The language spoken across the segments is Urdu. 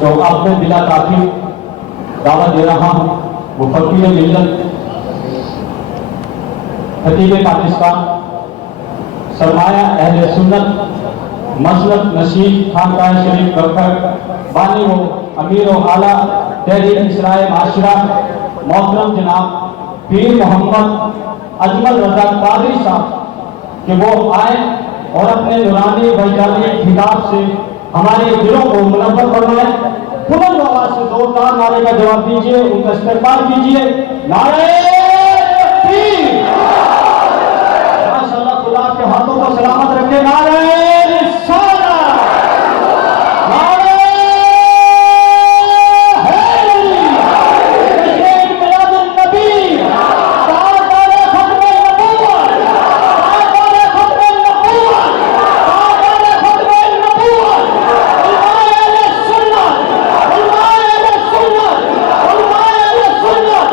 جو اب میں بلا تاخیر دعوت دے رہا ہوں مفکر ملت، خطیب پاکستان، سرمایہ اہل سنت، مسلک نشین خانقاہ شریف گھر، بانی و امیر و اعلیٰ تحریک اصلاح معاشرہ محترم جناب پیر محمد اجمل رضا قادری صاحب کہ وہ آئیں اور اپنے نورانی بھائی خطاب سے ہمارے دلوں کو منور فرمائیں۔ بلند آواز سے زوردار نعرے کا جواب دیجیے، ان کا استقبال کیجیے۔ نعرہ تکبیر! ماشاءاللہ، خدا کے ہاتھوں کو سلامت رکھے۔ نعرہ رسالت! نعرہ حیدری! تشریف میلاد النبی! تاجدار ختم النبوت! تاجدار ختم النبوت! تاجدار ختم النبوت! علماء اہل سنت! علماء اہل سنت! علماء اہل سنت!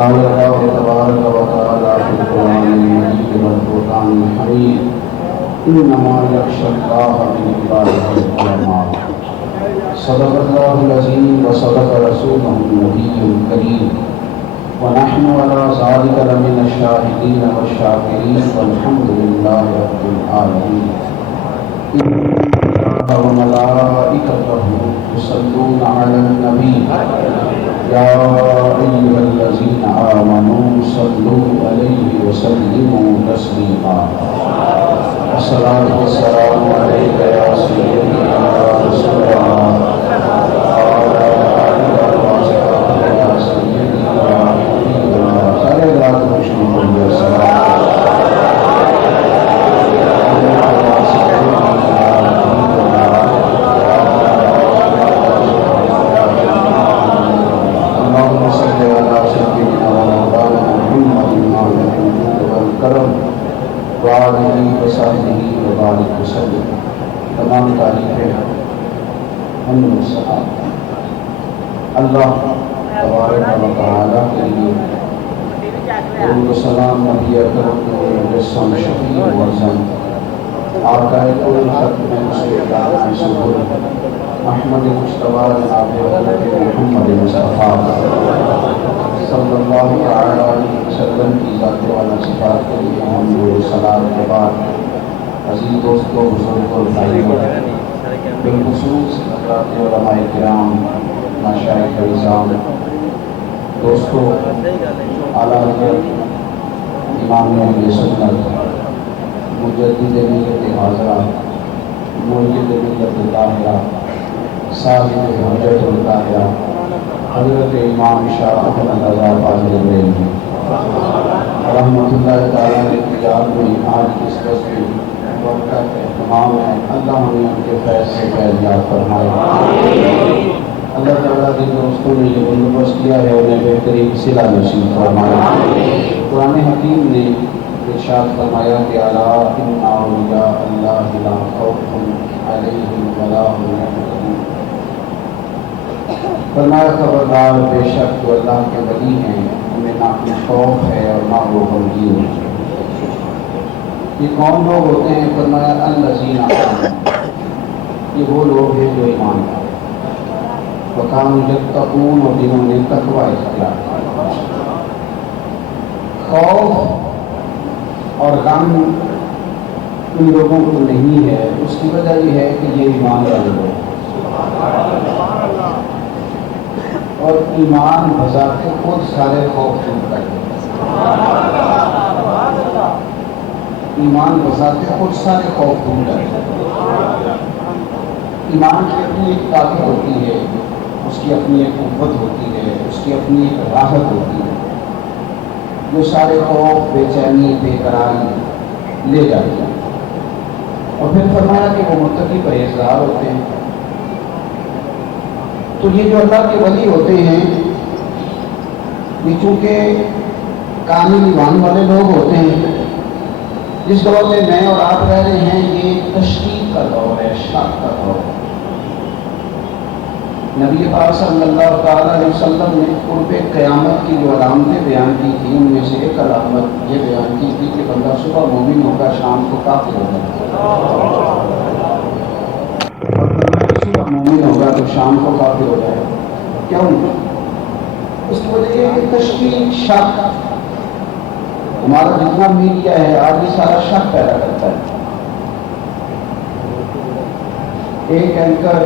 قال الله تبارك وتعالى في القرآن المجيد والفرقان الحميد إنما يخشى الله من عباده العلماء صدق الله العظيم وصدق رسوله النبي الكريم ونحن على ذلك لمن الشاهدين والشاكرين والحمد لله رب العالمين إن الله وملائكته يصلون على النبي يا أيها الذين آمنوا صلوا عليه وسلموا تسليما الصلاة والسلام عليك يا سيدي يا رسول الله وعلى آلك وصحبك يا سيدي يا حبيب الله سارے رات روشنی ہوئی السلام تمام تعریفیں اللہ تبارک و تعالیٰ کے لیے درود و سلام نبی اکرم مجسم شفیع معظم آقا کل ختم مسلم سبور احمد مصطفیٰ جناب حضرت محمد مصطفیٰ صلی اللہ علیہ وسلم کی ذات والا صفات کے لیے حمد و سلام کے بعد عزیز دوستوں، بزرگوں، بھائیوں، بالخصوص حضرات علماء کرام، مشائخ کرام، دوستوں، اعلیٰ حضرت امام اہل سنت، مجدد ملت حاضرہ، مرشد ملت طاہرہ، صاحب حجت الطاہرہ، حضرت امام شاہ احمد رضا فاضل بریلوی رحمۃ اللہ تعالیٰ کی یاد میں آج اس وقت برکت اہتمام ہے۔ اللہ ہمیں ان کے فیض سے فیض یاد فرمائے۔ اللہ تعالیٰ کے دوستوں نے یہ بندوبست کیا ہے انہیں بہترین صلہ نصیب فرمائے۔ قرآن حکیم نے ارشاد فرمایا کہ الا ان اولیاء اللہ لا خوف علیہم ولا هم يحزنون، فرمایا خبردار، بے شک جو اللہ کے ولی ہیں انہیں نہ کوئی خوف ہے اور نہ وہ غمگین ہے۔ یہ کون لوگ ہوتے ہیں؟ فرمایا الذین آمنوا، یہ وہ لوگ ہیں جو ایمان لائے، وکانوا یتقون، اور جنہوں نے تقوی اختیار کیا۔ خوف اور غم ان لوگوں کو نہیں ہے، اس کی وجہ یہ ہے کہ یہ ایمان والے لوگ، اور ایمان بذات خود سارے خوف دور کر دیتا ہے۔ ایمان بذات خود سارے خوف دور جاتے ہیں۔ ایمان کی اپنی ایک طاقت ہوتی ہے، اس کی اپنی ایک قوت ہوتی ہے، اس کی اپنی ایک راحت ہوتی ہے جو سارے خوف، بے چینی، بے قراری لے جاتی ہے۔ اور پھر فرمایا کہ وہ متقی پرہیزگار ہوتے ہیں۔ تو یہ جو اللہ کے ولی ہوتے ہیں یہ چونکہ کامل ایمان والے لوگ ہوتے ہیں۔ جس دور میں میں اور آپ رہ رہے ہیں یہ تشکیق کا دور ہے، شک کا دور ہے۔ نبی پاک صلی اللہ تعالیٰ علیہ وسلم نے قرب قیامت کی جو علامتیں بیان کی تھیں ان میں سے ایک علامت یہ بیان کی تھی کہ بندہ صبح مومن ہوگا، شام کو کافر ہوگا، اور صبح مومن ہوگا تو شام کو کافر ہو جائے گا۔ کیوں؟ اس کی وجہ یہ ہے کہ تشکیق، شک، ہمارا جتنا میڈیا ہے آج یہ سارا شک پیدا کرتا ہے۔ ایک اینکر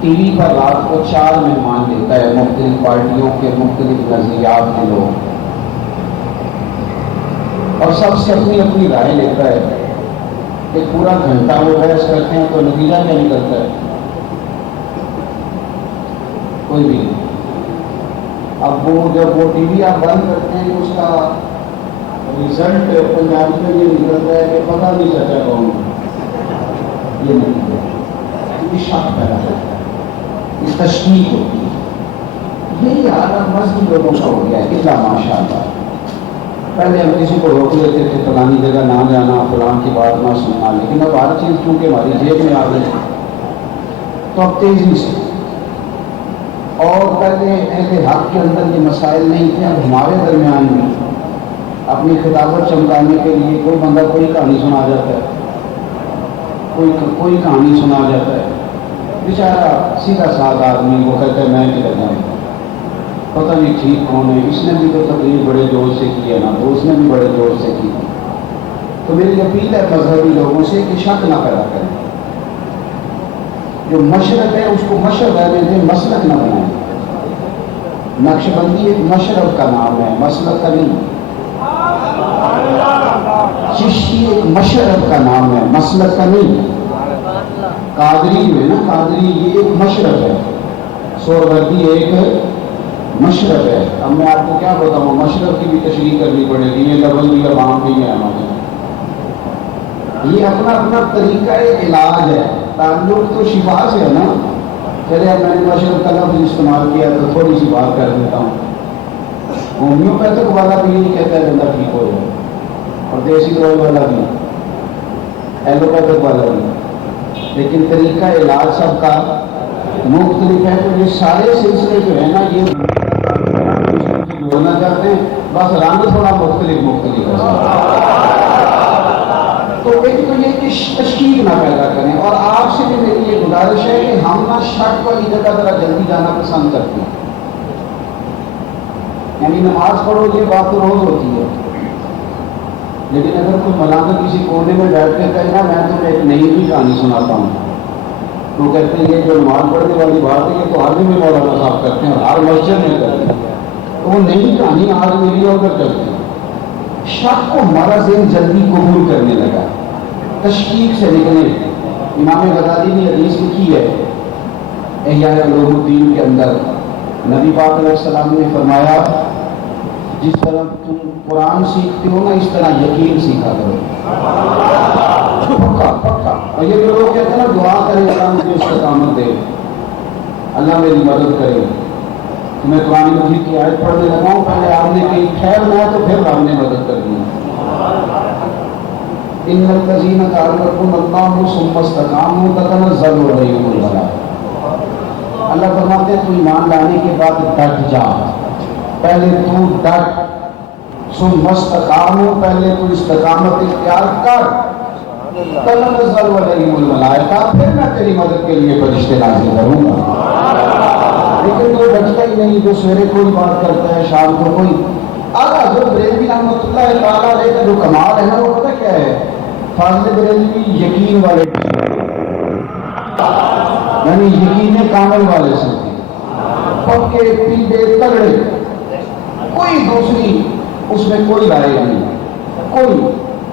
ٹی وی پر رات کو 4 مہمان لیتا ہے، مختلف پارٹیوں کے، مختلف نظریات کے لوگ، اور سب سے اپنی اپنی رائے لیتا ہے۔ ایک پورا گھنٹہ وہ بحث کرتے ہیں تو نتیجہ کیا نکلتا ہے؟ کوئی بھی نہیں۔ اب وہ جب وہ ٹی وی آپ بند کرتے ہیں اس کا رزلٹ پنجابی میں یہ نکلتا ہے کہ پتہ نہیں چلتا کون یہ نہیں ہے، کیونکہ شک پیدا کرتا ہے، اس تشکیق ہوتی ہے۔ یہی حالت مذہبی لوگوں کا ہو گیا ہے، اتنا ماشاء اللہ۔ پہلے ہم کسی کو روک لیتے تھے فلانی جگہ نہ جانا، فلان کی بات نہ سننا، لیکن اب ہر چیز کیونکہ ہماری جیب میں آ گئی تو اب تیزی سے، اور پہلے اہل حق کے اندر یہ مسائل نہیں تھے، اب ہمارے درمیان میں اپنی خطابت چمکانے کے لیے کوئی بندہ کوئی کہانی سنا جاتا ہے، کوئی کہانی سنا جاتا ہے، بیچارہ سیدھا سادہ آدمی وہ کہتا ہے میں کدھر جاؤں، پتہ نہیں ٹھیک کون ہے، اس نے بھی تو تقریر بڑے زور سے کی ہے نا، تو اس نے بھی بڑے زور سے کی۔ تو میری اپیل ہے مذہبی لوگوں سے کہ شک نہ پیدا کریں، جو مشرق ہے اس کو مشرق رہنے دیں، مسلک نہ بنائیں۔ نقش بندی ایک مشرق کا نام ہے، مسلک کا نہیں۔ چشتی ایک مشرب کا نام ہے، مسلک کا نہیں۔ قادری جو ہے نا، قادری یہ ایک مشرب ہے، سہروردی ایک مشرب ہے۔ اب میں آپ کو کیا بتاؤں، مشرب کی بھی تشریح کرنی پڑے گی، یہ لفظ بھی عوام نہیں ہے ہمارے۔ یہ اپنا اپنا طریقہ علاج ہے، تعلق تو شفا سے ہے نا۔ چلے اب میں نے مشرب کا لفظ استعمال کیا تو تھوڑی سی بات کر دیتا ہوں۔ ہومیوپیتھک والا بھی یہی کہتا ہے بندہ ٹھیک ہو جائے، اور دیسی دوائی والا بھی، ایلوپیتھک والا بھی، لیکن طریقہ علاج سب کا مختلف ہے۔ تو یہ سارے سلسلے جو ہے نا یہ جوڑنا چاہتے ہیں، بس رنگ تھوڑا مختلف ہے۔ تو ایک تو یہ کہ تشکیق نہ پیدا کریں، اور آپ سے بھی میری یہ گزارش ہے کہ ہم نہ شک والی جگہ ذرا جلدی جانا پسند کرتے ہیں۔ یعنی نماز پڑھو یہ بات تو روز ہوتی ہے، لیکن اگر کوئی ملانہ کسی کونے میں بیٹھ کے کہے نا میں تمہیں ایک نئی بھی کہانی سناتا ہوں، تو کہتے ہیں یہ جو نماز پڑھنے والی بات ہے یہ تو ہر میں مولانا صاحب کرتے ہیں اور ہر مسجد میں کرتے ہیں، تو وہ نئی کہانی آج میری اور کرتے ہیں۔ شک کو ہمارا ذہن جلدی قبول کرنے لگا، تشکیق سے نکلے۔ امام غزالی نے حدیث لکھی ہے احیاء علوم الدین کے اندر، نبی پاک علیہ السلام نے فرمایا جس طرح تم قرآن سیکھتے ہو نا اس طرح یقین سیکھا کرو، پکا پکا۔ اور یہ جو لوگ کہتے ہیں نا دعا کریں اللہ مجھے استقامت دے، اللہ میری مدد کرے، تو میں قرآن مجید کی آیت پڑھنے لگا ہوں، پہلے آپ نے کہیں ٹھہر میں تو پھر آپ نے مدد کر دی۔ ان الذین قالوا ربنا اللہ ثم استقاموا تتنزل علیہم الملائکہ۔ اللہ فرماتے ہیں تو ایمان لانے کے بعد ڈٹ جا، پہلے تو ڈٹ، ثم استقاموا پہلے تو استقامت اختیار کر، تتنزل علیہم الملائکہ پھر میں تیری مدد کے لیے فرشتے نازل کروں گا۔ لیکن وہ ڈٹتا ہی نہیں، جو سویرے کوئی بات کرتا ہے شام کو کوئی۔ اعلیٰ حضرت بریلوی رحمۃ اللہ تعالیٰ علیہ کا جو کمال ہے نا وہ پتہ کیا ہے؟ فاضل بریلوی یقین والے یعنی یقین کامل والے سے پکے پیڑے تگڑے، کوئی دوسری اس میں کوئی رائے نہیں، کوئی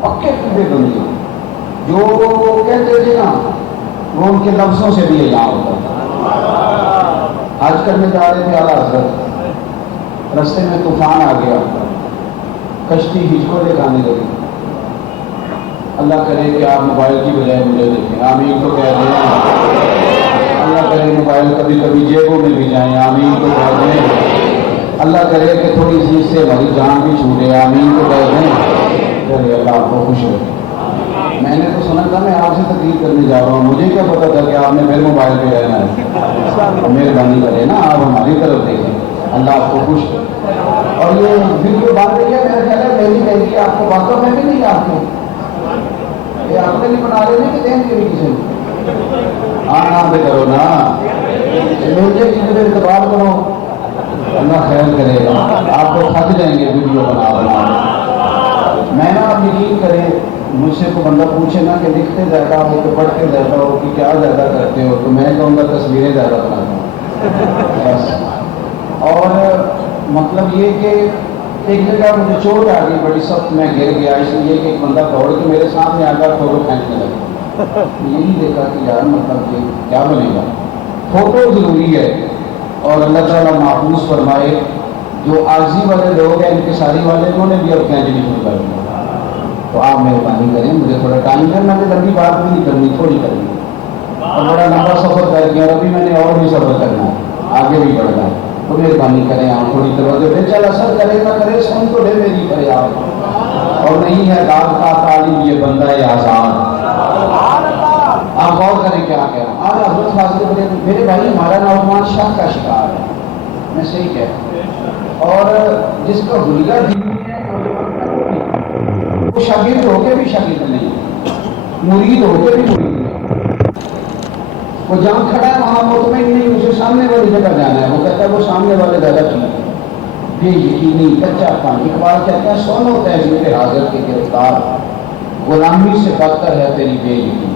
پکے پورے بندے جو کہتے تھے نا وہ ان کے لفظوں سے بھی اعلان ہوتا تھا. آج کل میں جا رہے تھے اعلیٰ حضرت، رستے میں طوفان آ گیا، کشتی ہچکولے کھانے لگی. اللہ کرے کہ آپ موبائل کی بجائے مجھے دیکھیں، آمین تو کہہ دیں. اللہ کرے موبائل کبھی کبھی جیبوں میں بھی جائیں، آمین تو کہہ دیں. اللہ کرے کہ تھوڑی سی اس سے ہماری جان بھی چھوٹے، آمین تو کہہ دیں. چلیے اللہ آپ کو خوش ہو. میں نے تو سنا تھا میں آپ سے تقریر کرنے جا رہا ہوں، مجھے کیا پتا تھا کہ آپ نے میرے موبائل پہ رہنا ہے. مہربانی کرے نا آپ ہماری طرف دیکھیں، اللہ آپ کو خوش. اور یہ ویڈیو بن رہی ہے، میرا خیال ہے پہلی پہلی آپ کو باتوں میں بھی نہیں آپ کو یہ آپ نے نہیں بنا رہے ہیں کہ دین کے بھی کسی ہاں نام پہ کرو نا، مجھے کسی پہ اعتبار کرو، اللہ خیر کرے گا. آپ کو تھک جائیں گے ویڈیو بنا بنا. میں نا آپ یقین کریں، مجھ سے کوئی بندہ پوچھے نا کہ لکھتے زیادہ ہو کہ پڑھتے زیادہ ہو کہ کیا زیادہ کرتے ہو، تو میں کہوں گا تصویریں زیادہ بناتا ہوں بس. اور مطلب یہ کہ ایک جگہ مجھے چوٹ آ گئی بڑی سخت، میں گر گیا، اس لیے کہ ایک بندہ دوڑ کے میرے سامنے آ کر فوٹو کھینچنے لگا. یہی دیکھا کہ یار مطلب کہ کیا بنے گا. فوٹو ضروری ہے اور اللہ تعالیٰ محفوظ فرمائے. جو عاجزی والے لوگ ہیں انکساری والے، انہوں نے بھی اب کھینچنی شروع کر دیا. تو آپ مہربانی کریں، مجھے تھوڑا ٹائم ہے، میں نے لمبی بات بھی نہیں کرنی، تھوڑی کرنی. اور بڑا لمبا سفر کر گیا، ابھی میں نے اور بھی سفر کرنا ہے، آگے بھی بڑھنا ہے. تو مہربانی کریں آپ تھوڑی توجہ دیں. چل اثر کرے نہ کرے سن تو لے میری کرے آپ. اور نہیں ہے داد کا تعلیم یہ بندہ ہے آزاد. آپ غور کریں کیا کہہ رہا ہوں. آج حضرت فاضل بڑے میرے بھائی ہمارا نوجوان شاہ کا شکار ہے، میں صحیح کہہ رہا ہوں. اور جس کا حلیہ دینی ہے وہ شاگرد ہو کے بھی شاگرد نہیں، مرید ہو کے بھی مرید نہیں. وہ جہاں کھڑا ہے وہاں مطمئن نہیں، اسے سامنے والی جگہ جانا ہے. وہ کہتا ہے وہ سامنے والے زیادہ ٹھیک ہے. بے یقینی کچا پانی. اقبال کہتے ہیں سونو تہذیب حاضر کے گرفتار، غلامی سے بدتر ہے تیری بے یقینی.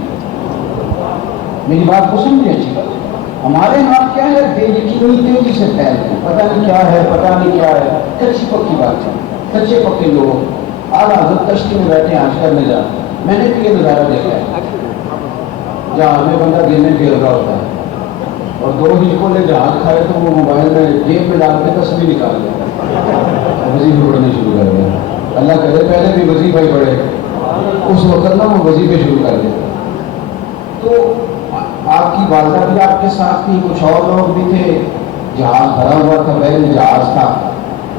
میری بات کو سمجھے اچھی بات. ہمارے ہاتھ کیا ہے؟ بے یقینی تیزی سے پھیلتے ہیں، پتہ نہیں کیا ہے، پتہ نہیں کیا ہے. کچی پکی بات ہے. کچے پکے لوگ اعلیٰ حضرت کشتی میں بیٹھے ہیں آج کرنے جا. میں نے بھی یہ نظارہ دیکھا ہے جہاں ہمیں بندہ گرنے گر رہا ہوتا ہے اور دو ہچکولے جہاز کھائے تو وہ موبائل میں جیب میں ڈال کے تصویر نکال دیتا ہے، وظیفے پڑھنے شروع کر دیا. اللہ کرے پہلے بھی وظیفہ ہی پڑھے، اس وقت نا وہ وظیفے شروع کر دیتا. تو آپ کی والدہ بھی آپ کے ساتھ تھی، کچھ اور لوگ بھی تھے، جہاز بھرا ہوا تھا، پہلے جہاز تھا.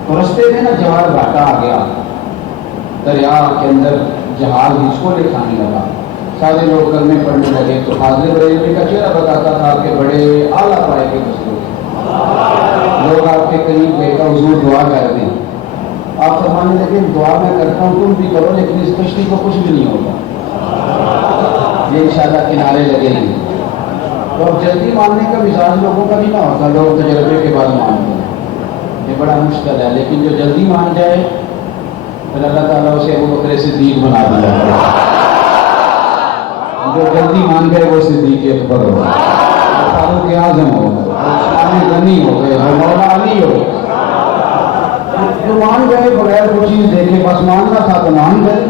تو رستے میں نا جہاز گھاٹا آ گیا، دریا کے اندر جہاز ہچکولے کھانے لگا. سارے لوگ کلمے پڑھنے لگے. تو حاضر بریلوی کا چہرہ بتاتا تھا کہ بڑے اعلیٰ پائے کے مسلم لوگ آپ کے قریب گئے کہ حضور دعا کر دیں. آپ فرمانے لگے دعا میں کرتا ہوں تم بھی کرو، لیکن اس کشتی کو کچھ بھی نہیں ہوگا، یہ انشاءاللہ کنارے لگے گی. تو اب جلدی ماننے کا مزاج لوگوں کا بھی نہ ہوتا، لوگ تجربے کے بعد مانتے ہیں، یہ بڑا مشکل ہے. لیکن جو جلدی مان جائے پھر اللہ تعالیٰ اسے ابو بکر صدیق بنا دیا. جو جلدی مان گئے وہ صدیق اکبر ہو گئے، فاروق اعظم ہو گئے، عثمان غنی ہو گئے، مولا علی ہو گئے. جو مان گئے بغیر وہ چیز دیکھے، بس ماننا تھا تو مان گئے.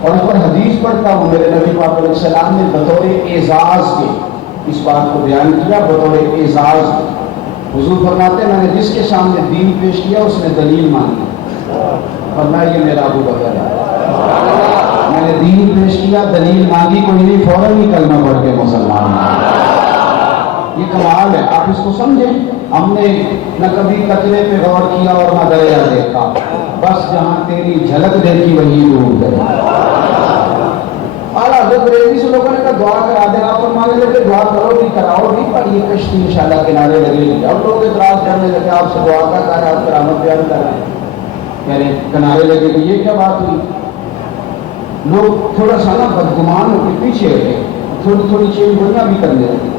اور اس پر حدیث پڑھتا ہوں، میرے نبی پاک علیہ السلام نے بطور اعزاز کے اس بات کو بیان کیا، بطور اعزاز. حضور فرماتے ہیں میں نے جس کے سامنے دین پیش کیا اس نے دلیل مانی، فرمایا یہ میرا ابو بکر ہے. میں نے دین پیش کیا، دلیل مانگی، کوئی نہیں فوراً ہی کلمہ پڑھ کے مسلمان. یہ کمال ہے، آپ اس کو سمجھیں. ہم نے نہ کبھی قطرے پہ غور کیا اور نہ دریا دیکھا، بس جہاں تیری جھلک دیکھی وہی ڈوب گئے. اعلیٰ حضرت بریلوی سے لوگوں نے کہا دعا کرا دیں. آپ فرمانے لگے دعا کرو بھی کراؤ بھی، پر یہ کشتی انشاءاللہ کنارے لگے گی. اب لوگ اعتراض کرنے لگے آپ سے دعا کا کر رہے ہیں، آپ کرامت بیان کر رہے ہیں، یعنی کنارے لگے گی، یہ کیا بات ہوئی. لوگ تھوڑا سا نا بدگمان ہو کے پیچھے ہٹے، تھوڑی تھوڑی چیز گولیاں بھی کرنے لگے.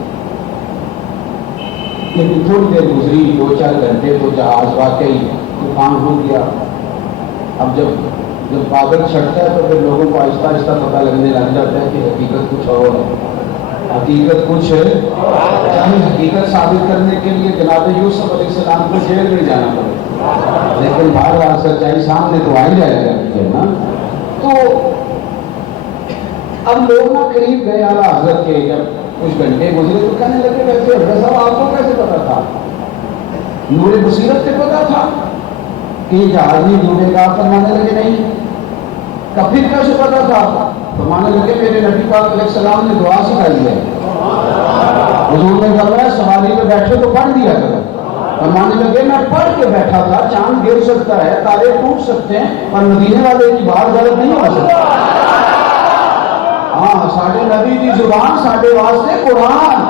لیکن تھوڑی دیر گزری، 2-4 گھنٹے تو جہاز واقعی طوفان ہو گیا. اب جب بادل چھٹتا ہے تو پھر لوگوں کو آہستہ آہستہ پتہ لگنے لگ جاتا ہے کہ حقیقت کچھ اور ہے. حقیقت کچھ ہے، چاہے حقیقت ثابت کرنے کے لیے جناب یوسف علیہ السلام کو جیل میں جانا پڑے، لیکن بار بار سچائی سامنے تو آ ہی جائے گا نا. تو اب لوگ نہ قریب گئے اعلیٰ حضرت کے، جب کچھ گھنٹے گزرے تو کہنے لگے ویسے حضرت صاحب آپ کو کیسے پتا تھا؟ نور بصیرت سے پتا تھا کہ یہ جہاز نہیں ڈوبے گا؟ فرمانے لگے نہیں۔ کبھی کیسے پتا تھا؟ فرمانے لگے میرے نبی پاک علیہ السلام نے دعا سکھائی ہے، حضور نے فرمایا سواری پہ بیٹھے تو پڑھ دیا کرو۔ فرمانے لگے میں پڑھ کے بیٹھا تھا، چاند گر سکتا ہے، تارے ٹوٹ سکتے ہیں، پر مدینے والے کی بات غلط نہیں ہو سکتی۔ ہاں ساڈے نبی دی زبان ساڈے واسطے قرآن،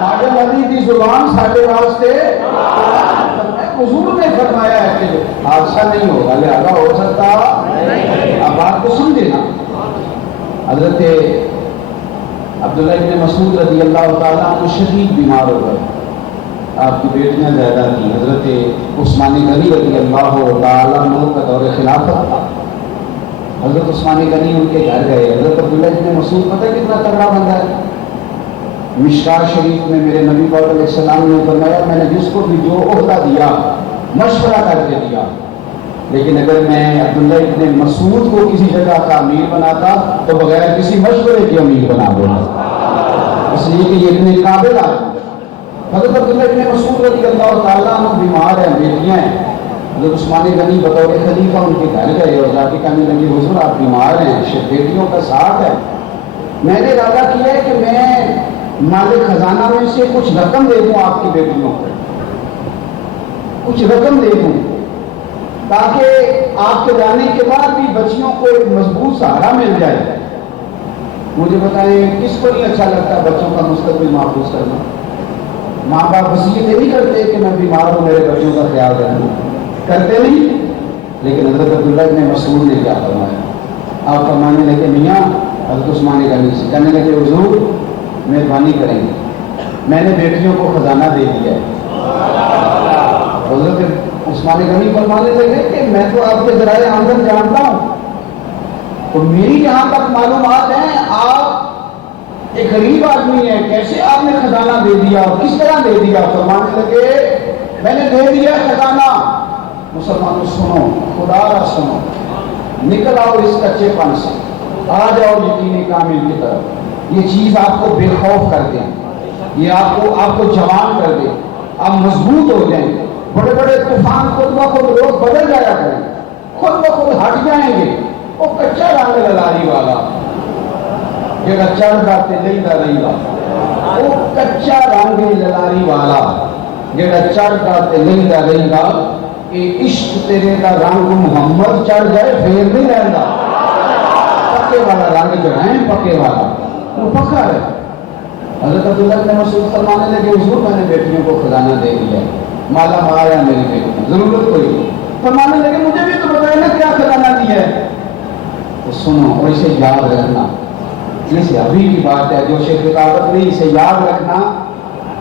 ساڈے نبی دی زبان ساڈے واسطے قرآن۔ حضور نے فرمایا ہے کہ حادثہ نہیں ہوگا، لہذا ہو سکتا نہیں۔ اب بات کو سمجھے نا، حضرت عبداللہ ابن مسعود رضی اللہ تعالیٰ عنہ شدید بیمار ہو گئے، آپ کی بیٹیاں زیادہ تھیں، حضرت عثمان غنی رضی اللہ تعالیٰ عنہ کا دور خلافت تھا، حضرت عثمان غنی ان کے گھر گئے۔ حضرت عبداللہ ابن مسعود پتہ کتنا تگڑا بندہ ہے، مشکاۃ شریف میں میرے نبی پاک علیہ السلام نے فرمایا میں نے جس کو بھی جو عہدہ دیا مشورہ کر کے دیا، لیکن اگر میں عبداللہ ابن مسعود کو کسی جگہ کا امیر بناتا تو بغیر کسی مشورے کے امیر بنا دیتا، اس لیے کہ یہ اتنے قابل آدمی۔ حضرت عبداللہ ابن مسعود رضی اللہ تعالیٰ عنہ بیمار ہیں، بیٹیاں ہیں، حضرت عثمان غنی بطور خلیفہ ان کے گھر گئے اور جا کے کہنے لگے حضور آپ بیمار ہیں، بیٹیوں کا ساتھ ہے، میں نے ارادہ کیا ہے کہ میں مال خزانہ میں سے کچھ رقم دے دوں آپ کی بیٹیوں کو، کچھ رقم دے دوں تاکہ آپ کے جانے کے بعد بھی بچیوں کو ایک مضبوط سہارا مل جائے۔ مجھے بتائیں کس کو نہیں اچھا لگتا ہے بچوں کا مستقبل محفوظ کرنا؟ ماں باپ وصیت نہیں کرتے کہ میں بیمار ہوں میرے بچوں کا خیال رکھنا، کرتے نہیں؟ لیکن حضرت عبداللہ ابن مسعود نے کیا فرمایا؟ آپ فرمانے لگے میاں حضرت عثمان غنی سے، کہنے لگے حضور مہربانی کریں گے، میں نے بیٹیوں کو خزانہ دے دیا ہے۔ حضرت عثمان غنی فرمانے لگے کہ میں تو آپ کے ذرائع آمدن جانتا ہوں، تو میری جہاں تک معلومات ہیں آپ ایک غریب آدمی ہیں، کیسے آپ نے خزانہ دے دیا اور کس طرح دے دیا؟ فرمانے لگے میں نے دے دیا خزانہ، مسلمانوں سنو، خدا را سنو، نکل آؤ اس کچے پن سے، آ جاؤ یقین کامل کی طرف۔ یہ چیز آپ کو بے خوف کر دیں، یہ آپ کو جوان کر دے، آپ مضبوط ہو جائیں، بڑے بڑے طوفان خود بخود لوگ بدل جایا کریں، خود بخود ہٹ جائیں گے۔ وہ کچا رنگ للاری والا جڑا چڑھ جاتے نہیں دا رہی گا، وہ کچا رنگ للاری والا جڑا چڑھ جاتے نہیں دا رہی گا، کہ عشق تیرے کا رنگ محمد چڑھ جائے پھر نہیں رہتا، پکے والا رنگ جو ہے پکے والا وہ پکا ہے۔ حضرت عبداللہ ابن مسعود فرمانے لگے حضور میں نے بیٹیوں کو خزانہ دے دیا، مالا مارا میری بیٹی ضرورت کوئی نہیں۔ فرمانے لگے مجھے بھی تو بتائیں نا کیا خزانہ دیا ہے؟ تو سنو اور اسے یاد رکھنا، یہ ابھی کی بات ہے، جو شیخ کتابت نہیں، اسے یاد رکھنا۔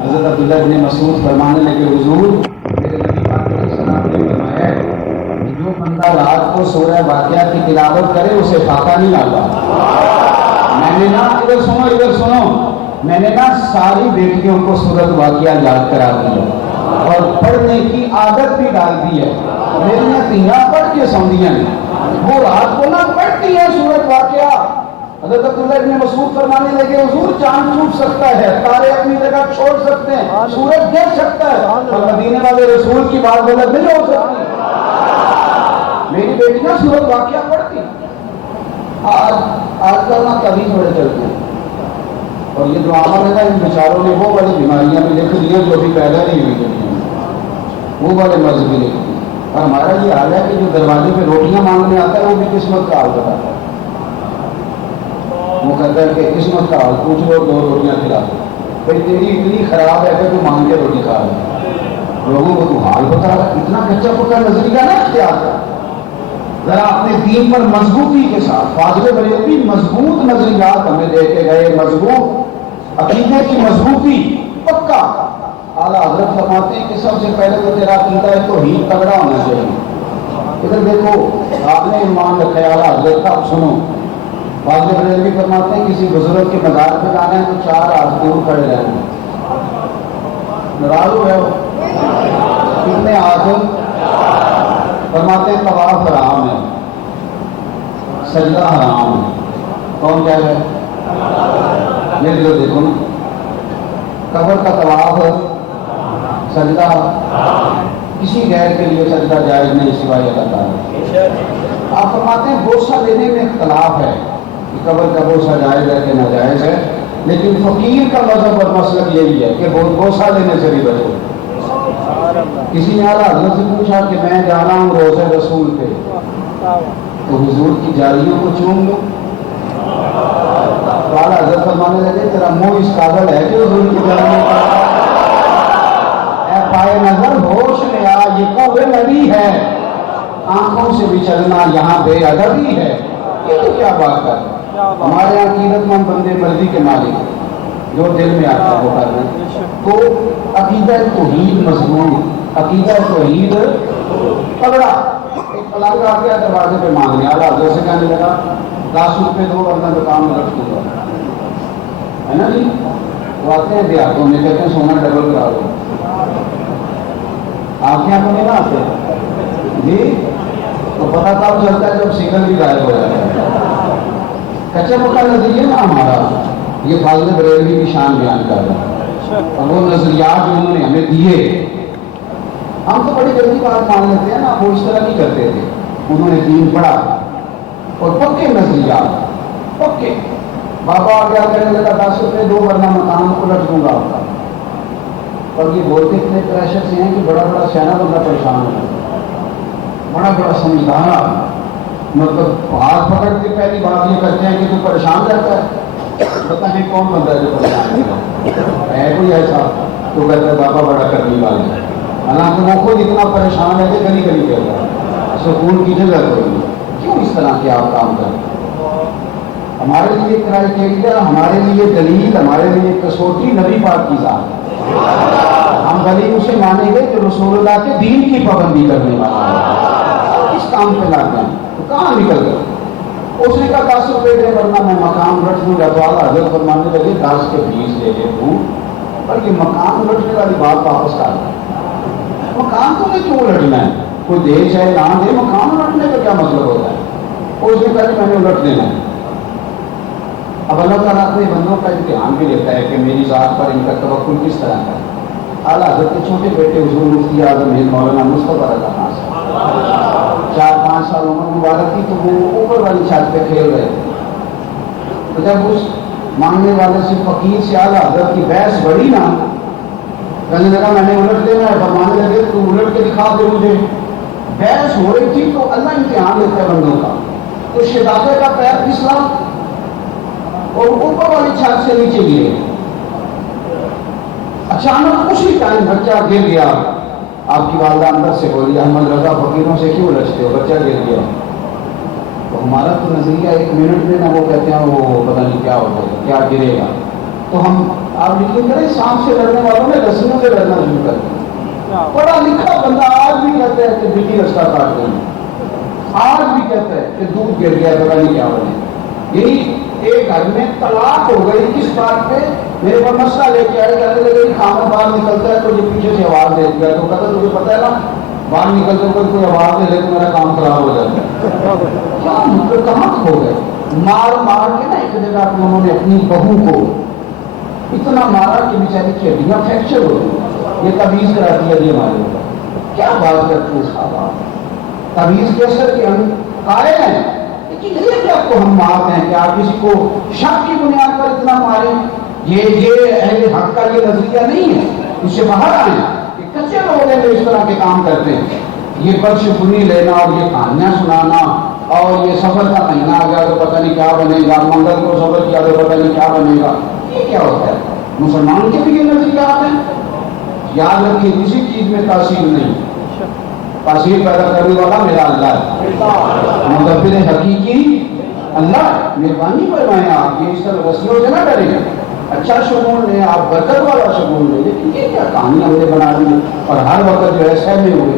حضرت عبداللہ ابن مسعود فرمانے لگے حضور میرے نبی پاک علیہ السلام نے فرمایا کہ جو بندہ رات کو سورہ واقعہ کی تلاوت کرے اسے فاقہ نہیں لاتا۔ میں نے نا ادھر سنو میں نے نا ساری بیٹیوں کو سورۃ واقعہ یاد کرا دیا اور پڑھنے کی عادت بھی ڈال دی ہے، میری تیاں پڑھ کے سوندیاں وہ رات کو نہ پڑھتی ہے سورۃ واقعہ۔ حضرت عبداللہ ابن مسعود فرمانے لگے حضور چاند ٹوٹ سکتا ہے، تارے اپنی جگہ چھوڑ سکتے ہیں، سورج گر سکتا ہے، اور مدینے والے رسول کی بات غلط نہیں ہو سکتی۔ میری بیٹی نا سورۃ واقعہ پڑھتی، آج کل نہ کبھی تھوڑے چلتے ہیں، اور یہ دعا ہے نا ان بیچاروں نے وہ والی بیماریاں بھی لکھ دی ہیں جو ابھی پیدا نہیں ہوئی دنیا، وہ والے مرض بھی لکھ دی۔ اور ہمارا یہ حال ہے کہ جو دروازے پہ روٹیاں مانگنے آتا ہے وہ بھی قسمت کا حال بتاتا ہے، وہ کہتا ہے کہ قسمت کا حال پوچھ لو 2 روٹیاں کھلا دو، بھائی تیری اتنی خراب ہے کہ تو مانگ کے روٹی کھا لے، لوگوں کو تو حال بتا رہا، اتنا کچا پکا نظریہ نہ اختیار کر، ذرا اپنے دین پر مضبوطی کے ساتھ۔ فاضل بریلوی مضبوط نظریات ہمیں دے کے گئے، مضبوط عقیدے کی مضبوطی، پکا۔ اعلیٰ حضرت فرماتے ہیں کہ سب سے پہلے تو تیرا عقیدہ ہے تو ہی تگڑا ہونا چاہیے۔ ادھر دیکھو آپ نے ایمان رکھا ہے اعلیٰ حضرت کا، سنو فاضل بریلوی فرماتے ہیں کسی بزرگ کے مزار پہ جانا ہے تو 4 ہاتھ دور کھڑے رہنا، ناراض ہو رہے ہو؟ کتنے ہاتھ؟ فرماتے ہیں طواف حرام ہے، سجدہ حرام ہے، کون کہہ رہا ہے؟ میری طرف دیکھو نا، قبر کا طواف سجدہ کسی غیر کے لیے سجدہ جائز نہیں سوائے اللہ تعالیٰ۔ آپ فرماتے ہیں بوسہ لینے میں اختلاف ہے کہ قبر کا بوسہ جائز ہے کہ ناجائز ہے، لیکن فقیر کا مذہب اور مسلک یہی ہے کہ بوسہ لینے سے بھی بچو۔ کسی نے اعلیٰ حضرت سے پوچھا کہ میں جا رہا ہوں روضہ رسول پہ تو حضور کی جاریوں کو چوم لوں؟ تو اعلیٰ حضرت فرمانے لگے تیرا منہ اس قابل ہے کہ حضور کی جاریوں کا پائے نظر ہوش میں آ، یہ قوم نبی ہے، آنکھوں سے بھی چلنا یہاں بے ادبی ہے۔ یہ تو کیا بات ہے؟ ہمارے یہاں عقیدت مند بندے مرضی کے مالک جو دل میں آتا ہے وہ کر رہے ہیں۔ تو عقیدہ توحید مضمون، عقیدہ توحید پگڑا، ایک پلاگ آ گیا دروازے پہ مانگنے والا، حضرت سے کہنے لگا 10 روپے دو ورنہ دکان میں رکھ دوں گا، ہے نا جی؟ وہ آتے ہیں دیہاتوں میں کہتے ہیں سونا ڈبل کرا دو، آپ کے یہاں تو نہیں نا آتے جی؟ تو پتہ کب چلتا ہے جب سگنل بھی غائب ہو جاتا ہے۔ کچا پکا نظریہ نا ہمارا، یہ فاضل بریلوی کی شان بیان کر رہا ہے، اور وہ نظریات جو انہوں نے ہمیں دیے ہم تو بڑی جلدی بات مان لیتے ہیں نا، وہ اس طرح نہیں کرتے تھے، انہوں نے دین پڑھا اور پکے نظریات، پکے۔ بابا آ گیا کہنے لگا 10 روپے دو ورنہ مکان کو رکھ دوں گا آپ کا، اور یہ بولتے اتنے پریشر سے ہیں کہ بڑا بڑا سیاح بندہ پریشان ہو جاتا ہے، بڑا بڑا سمجھدار آدمی، مطلب ہاتھ پکڑ کے پہلی بات یہ کرتے ہیں کہ تو پریشان رہتا ہے، پتہ نہیں کون بندہ ہے جو پریشان ہے کوئی ایسا، تو کہتا ہے بابا بڑا کرنے والا ہے، حالانکہ وہ خود اتنا پریشان ہے کہ گلی گلی کہہ رہا ہے، سکون کی جگہ کوئی نہیں۔ کیوں اس طرح کے آپ کام کرتے ہیں؟ ہمارے لیے کرائٹیریا، ہمارے لیے دلیل، ہمارے لیے کسوٹی نبی پاک کی ذات ہے، ہم دلیل اسے مانیں گے کہ رسول اللہ کے دین کی پابندی کرنے والا ہے، اس کام پہ لاتے ہیں تو کہاں نکل گئے؟ اس نے کہا 10 روپے دے ورنہ میں مکان رکھ دوں گا، تو اعلیٰ حضرت فرمانے لگے 10 کے 20 لے لے دوں، پر یہ مکان رکھنے والی بات واپس کر دیں، مکان تو نے کیوں لٹنا ہے؟ کوئی دے چاہے نہ دے، مکان لٹنے کا کیا مطلب ہوتا ہے؟ اور اس نے کہا کہ میں نے الٹ دینا ہے۔ اب اللہ تعالیٰ اپنے بندوں کا امتحان بھی لیتا ہے کہ میری ذات پر ان کا توکل کس طرح کا ہے۔ اعلیٰ حضرت کے چھوٹے بیٹے حضور مفتی اعظم ہند مولانا مصطفیٰ رضا خان صاحب 4-5 سال عمر مبارک کی، تو وہ اوپر والی چھت پہ کھیل رہے تھے، تو جب اس مانگنے والے سے فقیر سے اعلیٰ حضرت کی بحث بڑھی نا، کہنے لگا میں نے الٹ دینا ہے، فرمانے لگے تو الٹ کے دکھا دے مجھے۔ بحث ہو رہی تھی تو اللہ امتحان لیتا ہے بندوں کا، تو شہزادے کا پیر پھسلا اور اوپر والی چھت سے نیچے گرے، اچانک اسی ٹائم بچہ گر گیا۔ آپ کی والدہ اندر سے بولی احمد رضا فقیروں سے کیوں لچتے ہو، بچہ گر گیا۔ تو ہمارا تو نظریہ 1 منٹ میں نا وہ کہتے ہیں وہ پتہ نہیں کیا ہو جائے گا، کیا گرے گا، تو ہم آپ یقین کریں سانپ سے لڑنے والوں نے رسیوں سے لڑنا شروع کر دیا۔ پڑھا لکھا بندہ آج بھی کہتا ہے کہ بجلی رستہ کاٹ گئی، آج بھی کہتا ہے کہ دودھ گر گیا پتہ نہیں کیا بنے۔ یہی ایک گھر میں طلاق ہو گئی کس بات پہ؟ میرے پر مسئلہ لے کے آئے، کہنے لگے کھانا باہر نکلتا ہے تو یہ پیچھے سے آواز دے دیا، تو کہتا تجھے پتہ ہے نا باہر نکلتے ہوئے کوئی آواز دے لے تو میرا کام خراب ہو جاتا ہے۔ کیا مطلب کہاں کھو گئے؟ مار مار کے نا ایک جگہ پہ انہوں نے اپنی بہو کو اتنا مارا کہ بیچاری کی ہڈیاں فریکچر ہو گئی، یہ تعویذ کراتی ہے جی ہمارے اوپر۔ کیا بات کرتے ہیں صاحب آپ؟ تعویذ کیسے کہ ہم قائل ہیں، لیکن یہ کہ آپ کو ہم مارتے ہیں کہ آپ کسی کو شک کی بنیاد پر اتنا ماریں، یہ اہل حق کا یہ نظریہ نہیں ہے، اس سے باہر آئیں کہ کچے لوگ ہیں جو اس طرح کے کام کرتے ہیں، یہ برش بنی لینا اور یہ کہانیاں سنانا اور یہ سفر کا مہینہ آ گیا تو پتہ نہیں کیا بنے گا، منگل کو سفر کیا تو پتہ نہیں کیا بنے گا، یہ کیا ہوتا ہے؟ مسلمان کے بھی یہ نظریات ہیں۔ یاد رکھیے کسی چیز میں تاثیر نہیں، تاثیر پیدا کرنے والا میرا اللہ ہے، مدبر حقیقی اللہ۔ مہربانی فرمائیں آپ یہ اس طرح وسیلوں سے نہ ڈریں، اچھا شگون لیں آپ، برکت والا شگون لیں، لیکن یہ کیا کہانیاں مجھے بنا دی اور ہر وقت جو ہے سہمے ہوئے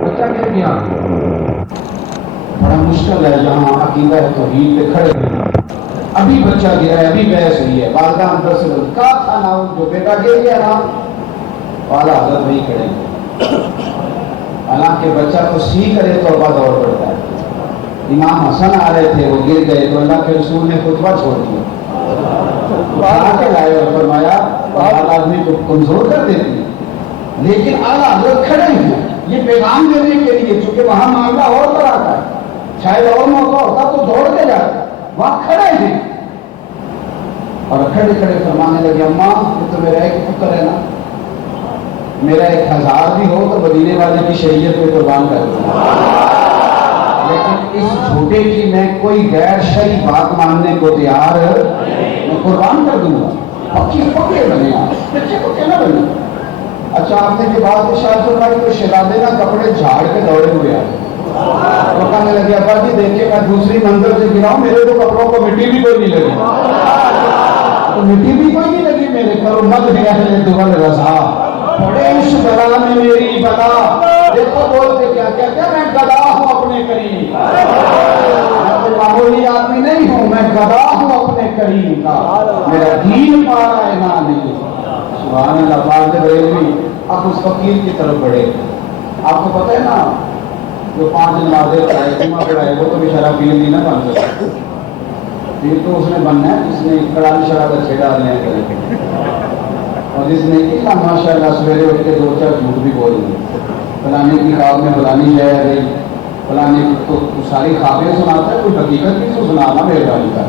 بچہ گر گیا۔ بڑا مشکل ہے جہاں عقیدہ توحید پہ کھڑے رہنا۔ ابھی بچہ گرا ہے، ابھی بحث ہوئی ہے، والدہ اندر سے بول کہا تھا نا جو بیٹا گر گیا نا، والا حضرت نہیں کھڑے، حالانکہ بچہ کو سی کرے تو ابا دور پڑتا ہے، امام حسن آ رہے تھے، وہ گر گئے تو اللہ کے رسول نے خطبہ چھوڑ دیا، اٹھا کے لائے اور فرمایا بال آدمی کو کمزور کر دیتی ہے، لیکن اعلیٰ حضرت کھڑے ہیں یہ پیغام دینے کے لیے، چونکہ وہاں معاملہ اور طرح کا ہے، شاید اور موقع ہوتا تو دوڑ کے جاتے، وہاں کھڑے ہیں اور کھڑے کھڑے فرمانے لگے اماں یہ تو میرا ایک پتر ہے نا، میرا 1000 بھی ہو تو مدینے والے کی شریعت میں قربان کر دوں، لیکن اس چھوٹے کی میں کوئی غیر شرعی بات ماننے کو تیار میں قربان کر دوں گا، پکی پکے بنے آپ بچے کو کہنا بنے۔ اچھا آپ نے یہ بات اشارت فرمائی تو شہزادے نا کپڑے جھاڑ کے دوڑے ہوئے آئے، وہ کہنے لگے ابا جی دیکھیے میں دوسری منزل سے گرا ہوں، میرے تو کپڑوں کو مٹی بھی کوئی نہیں لگی، تو مٹی بھی کوئی نہیں لگی میرے کرو مت ہے اہل دول رضا، بڑے اس بلا میں میری بلا، دیکھو بولتے کیا کہتے ہیں میں گدا ہوں اپنے قریب، میں کوئی معمولی آدمی نہیں ہوں، میں گدا ہوں اپنے قریب کا، میرا دین پارا ہے نا نہیں۔ سبحان اللہ۔ بات بریلوی اب اس فقیر کی طرف بڑھے، آپ کو پتہ ہے نا جو 5 نمازیں پڑھائے جمعہ پڑھائے وہ تو بیچارہ پیر نہیں نہ بن سکتا، پیر تو اس نے بننا ہے جس نے کڑالی شراب اچھے ڈالنے ہیں، اور جس نے اتنا ماشاء اللہ سویرے اٹھ کے 2-4 جھوٹ بھی بول دی، فلانے کی خواب میں فلانی جائے گئی، فلانے کو ساری خوابیں سناتا ہے، کوئی حقیقت بھی تو سنانا مہربانی کا،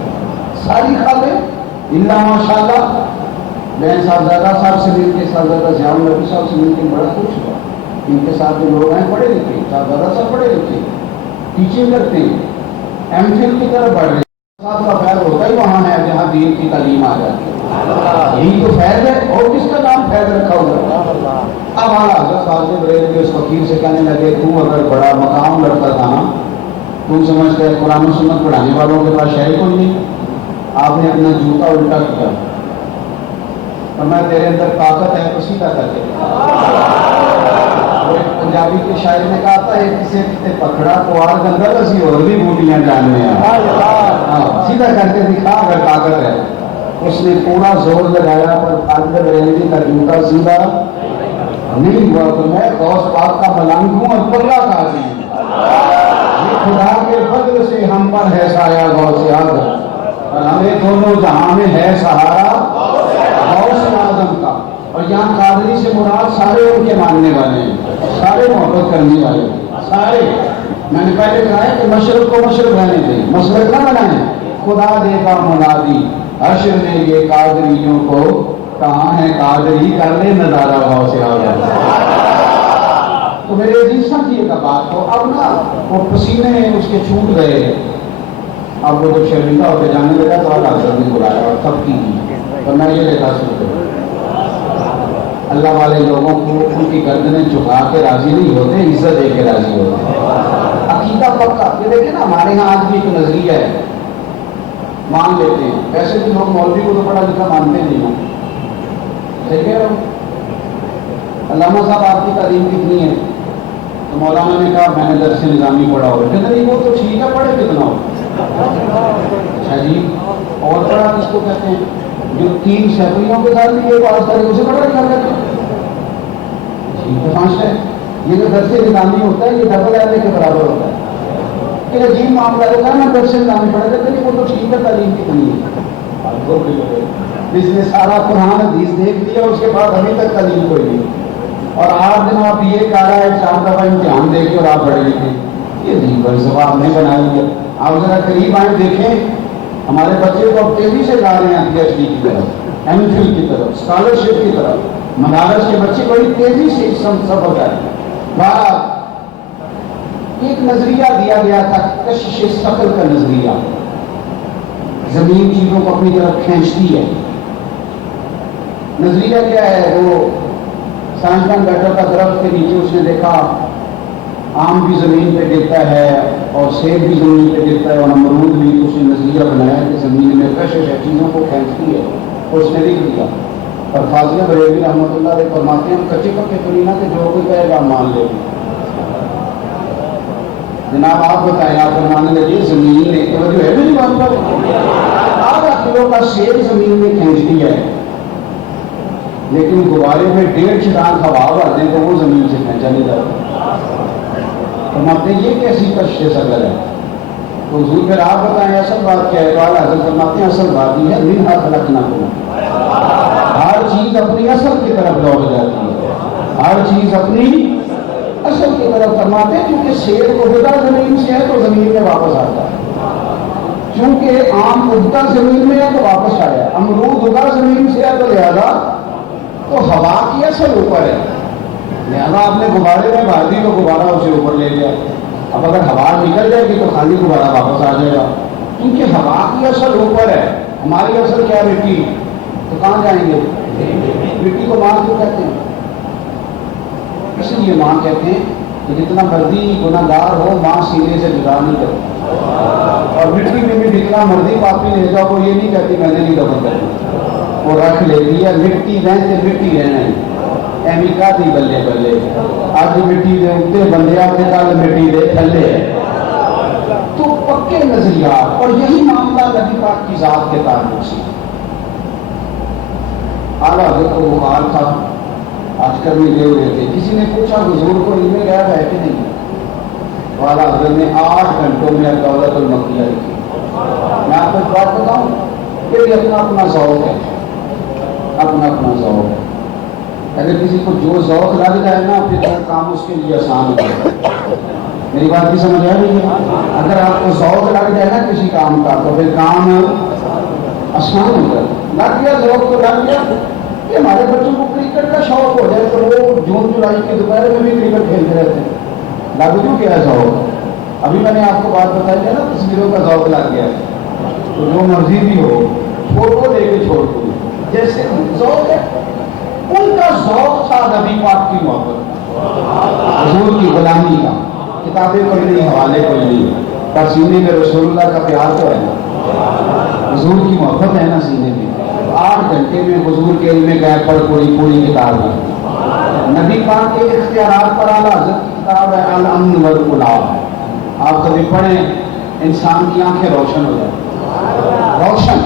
ساری خوابیں اللہ ماشاء اللہ۔ بہن صاحبزادہ صاحب سے مل کے، صاحبزادہ ضیاء النبی صاحب سے مل کے بڑا خوش ہوا، ان کے ساتھ جو لوگ ہیں پڑھے لکھے، صاحبزادہ صاحب پڑھے لکھے، ٹیچنگ کرتے ہیں، ایم فل کی طرف بڑھ رہے ہیں، صاحب کا فیض ہوتا ہی وہاں ہے جہاں دین کی تعلیم آ جاتی ہے، یہی تو فیض ہے، اور کس کا نام فیض رکھا ہوا ہے۔ اب حضرت صاحب بریلوی اس فقیر سے کہنے لگے تو اگر بڑا مقام لڑتا تھا نا، تم سمجھتے ہیں قرآن و سنت پڑھانے والوں کے پاس شہر کوئی نہیں، آپ نے اپنا جوتا الٹا کیا، اور میں تیرے اندر طاقت ہے تو سیدھا کر کے پنجابی کے شاعر نے کہا تھا ایک کسی کتے پکڑا تو آر گندر اسی اور بھی بوٹیاں جاننے ہیں، سیدھا کر کے دکھا اگر طاقت ہے۔ اس نے پورا زور لگایا پر خالد بریلوی کا جوتا سیدھا نہیں ہوا، تو میں غوث پاک کا ملنگ ہوں اور پگلا قاضی ہوں، یہ خدا کے فضل سے ہم پر ہے سایہ غوث اعظم، اور ہمیں دونوں جہاں میں ہے سہارا غوث اعظم کا۔ اور یہاں قادری سے مراد سارے ان کے ماننے والے ہیں، سارے محبت کرنے والے، سارے۔ میں نے پہلے کہا ہے کہ مشرق کو مشرق رہنے دیں، مسلک نہ بنائیں، خدا دے گا منادی حشر میں یہ قادریوں کو کہاں ہے قادری، کر لے نظارہ غوث اعظم۔ تو میرے عزیز سمجھیے گا بات کو، اب نا وہ پسینے اس کے چھوٹ گئے، اب وہ جب شرمندہ ہوتے جانے لگا تو اللہ حضرت نے بلایا اور تب کی اور میں یہ لیتا سنتے اللہ والے لوگوں کو ان کی گردنیں جھکا کے راضی نہیں ہوتے، عزت دے کے راضی ہوتے، عقیدہ پکا۔ یہ دیکھیں نا ہمارے یہاں آج بھی ایک نظریہ ہے، مان لیتے ہیں، ویسے بھی لوگ مولوی کو تو پڑھا لکھا مانتے نہیں ہیں، صحیح کہہ رہا ہوں؟ علامہ صاحب آپ کی تعلیم کتنی ہے؟ تو مولانا نے کہا میں نے درس نظامی پڑھا ہو، کہتے نہیں وہ تو ٹھیک ہے، پڑھے کتنا ہو؟ اچھا جی، اور پڑھا کس کو کہتے ہیں؟ جو 3 سیکڑیوں کے ساتھ بھی یہ پاس کرے اسے پڑھا لکھا کہتے ہیں، ٹھیک ہے 5 ہے۔ یہ جو درس نظامی ہوتا ہے یہ ڈبل ایل کے برابر ہوتا ہے، کہ عجیب معاملہ ہوتا ہے نا، درس نظامی پڑھا کرتے ہیں، وہ تو ٹھیک ہے تعلیم کتنی ہے، جس نے سارا قرآن حدیث دیکھ لیا اس کے بعد ابھی تک تعلیم کوئی نہیں، اور آپ دن آپ یہ کہہ رہا ہے 4 دفعہ امتحان دے کے اور آپ پڑھے لکھے، یہ نہیں فلسفہ آپ نے بنا لیا۔ آپ ذرا قریب آئیں دیکھیں، ہمارے بچے کو اب تیزی سے جا رہے ہیں پی ایچ ڈی کی طرف، ایم فل کی طرف، اسکالرشپ کی طرف، مدارس کے بچے بڑی تیزی سے اس سفر کر رہے ہیں۔ بہرحال ایک نظریہ دیا گیا تھا کشش ثقل کا نظریہ، زمین چیزوں کو اپنی طرف کھینچتی ہے۔ نظریہ کیا ہے؟ وہ سائنسدان بیٹھا تھا درخت کے نیچے، اس نے دیکھا آم بھی زمین پہ گرتا ہے اور سیب بھی زمین پہ گرتا ہے اور امرود بھی، تو اس نے نظریہ بنایا کہ زمین میں کشش ہے، چیزوں کو کھینچتی ہے، اور اس نے لکھ دیا۔ اور فاضل بریلوی رحمۃ اللہ علیہ فرماتے ہیں ہم کچے پکے تو نہیں نا کہ جو کوئی کہے گا مان لے۔ جناب آپ بتائیں، آپ فرمانے لگے زمین نے توجہ ہے میری بات پر، آدھا کلو کا سیب زمین میں کھینچتی ہے، لیکن غبارے میں 1.5 چھٹان ہوا بھر دیں تو وہ زمین سے کھینچا نہیں جاتا۔ فرماتے ہیں یہ کیسی کشش ثقل ہے؟ تو حضور پھر آپ بتائیں اصل بات کیا ہے؟ تو اعلیٰ حضرت فرماتے ہیں اصل بات یہ ہے منہا خلقناکم، ہر چیز اپنی اصل کی طرف لوٹ جاتی ہے، ہر چیز اپنی اصل کی طرف فرماتے ہیں، کیونکہ شیر کو اگتا زمین سے ہے تو زمین میں واپس آتا ہے، چونکہ آم اگتا زمین میں ہے تو واپس آیا، امرود اگا زمین سے ہے تو لہذا تو ہوا کی اصل اوپر ہے، لہذا آپ نے غبارے میں بھر دی تو غبارہ اسے اوپر لے گیا، اب اگر ہوا نکل جائے گی تو خالی غبارہ واپس آ جائے گا، کیونکہ ہوا کی اصل اوپر ہے، ہماری اصل کیا مٹی، تو کہاں جائیں گے؟ مٹی کو ماں کیوں کہتے ہیں؟ اس لیے ماں کہتے ہیں کہ جتنا مرضی گناہ گار ہو ماں سینے سے جدا نہیں کرتی، اور مٹی میں بھی جتنا مرضی پاپی لے جاؤ وہ یہ نہیں کہتی میں نے نہیں دفن کرنا، وہ رکھ لیتی ہے، مٹی رہتے مٹی رہنا ہے، ایمی کا دی بلے بلے آج مٹی دے اگتے بندے آتے کل مٹی دے تھلے، تو پکے نظریات، اور یہی معاملہ نبی پاک کی ذات کے تعلق سے۔ اعلیٰ حضرت کو بخار تھا، آج کل میں لے رہے تھے، کسی نے پوچھا حضور کو علم غیب ہے کہ نہیں؟ تو اعلیٰ حضرت نے 8 گھنٹوں میں دولت المکیہ لکھی۔ میں آپ کو ایک بات بتاؤں، یہ بھی اپنا اپنا ذوق ہے، اپنا اپنا ذوق ہے، اگر کسی کو جو ذوق لگ جائے نا پھر وہ کام اس کے لیے آسان ہو جائے گا، میری بات کی سمجھ آ رہی ہے؟ اگر آپ کو ذوق لگ جائے نا کسی کام کا تو پھر کام آسان ہو جائے گا، لگ گیا ذوق تو لگ گیا۔ یہ ہمارے بچوں کو کرکٹ کا شوق ہو جائے تو وہ جون جولائی کے دوپہر میں بھی کرکٹ کھیلتے رہتے ہیں، لگ جو کیا ہے ذوق؟ ابھی میں نے آپ کو بات بتائی ہے نا تصویروں کا ذوق لگ گیا، تو جو مرضی بھی ہو فوٹو دے کے چھوڑ دو، جیسے ذوق ہے ان کا ذوق تھا نبی پاک کی محبت، حضور کی غلامی کا، کتابیں پڑھنی حوالے پڑھنی، پر سینے میں رسول اللہ کا پیار تو ہے نا، حضور کی محبت ہے نا سینے میں۔ 8 گھنٹے میں حضور کے علم غیب پر پوری کتاب ہے، نبی پاک کے اختیارات پر اعلیٰ حضرت کی کتاب ہے الامن والغلاب، آپ کبھی پڑھیں انسان کی آنکھیں روشن ہو جائیں، روشن۔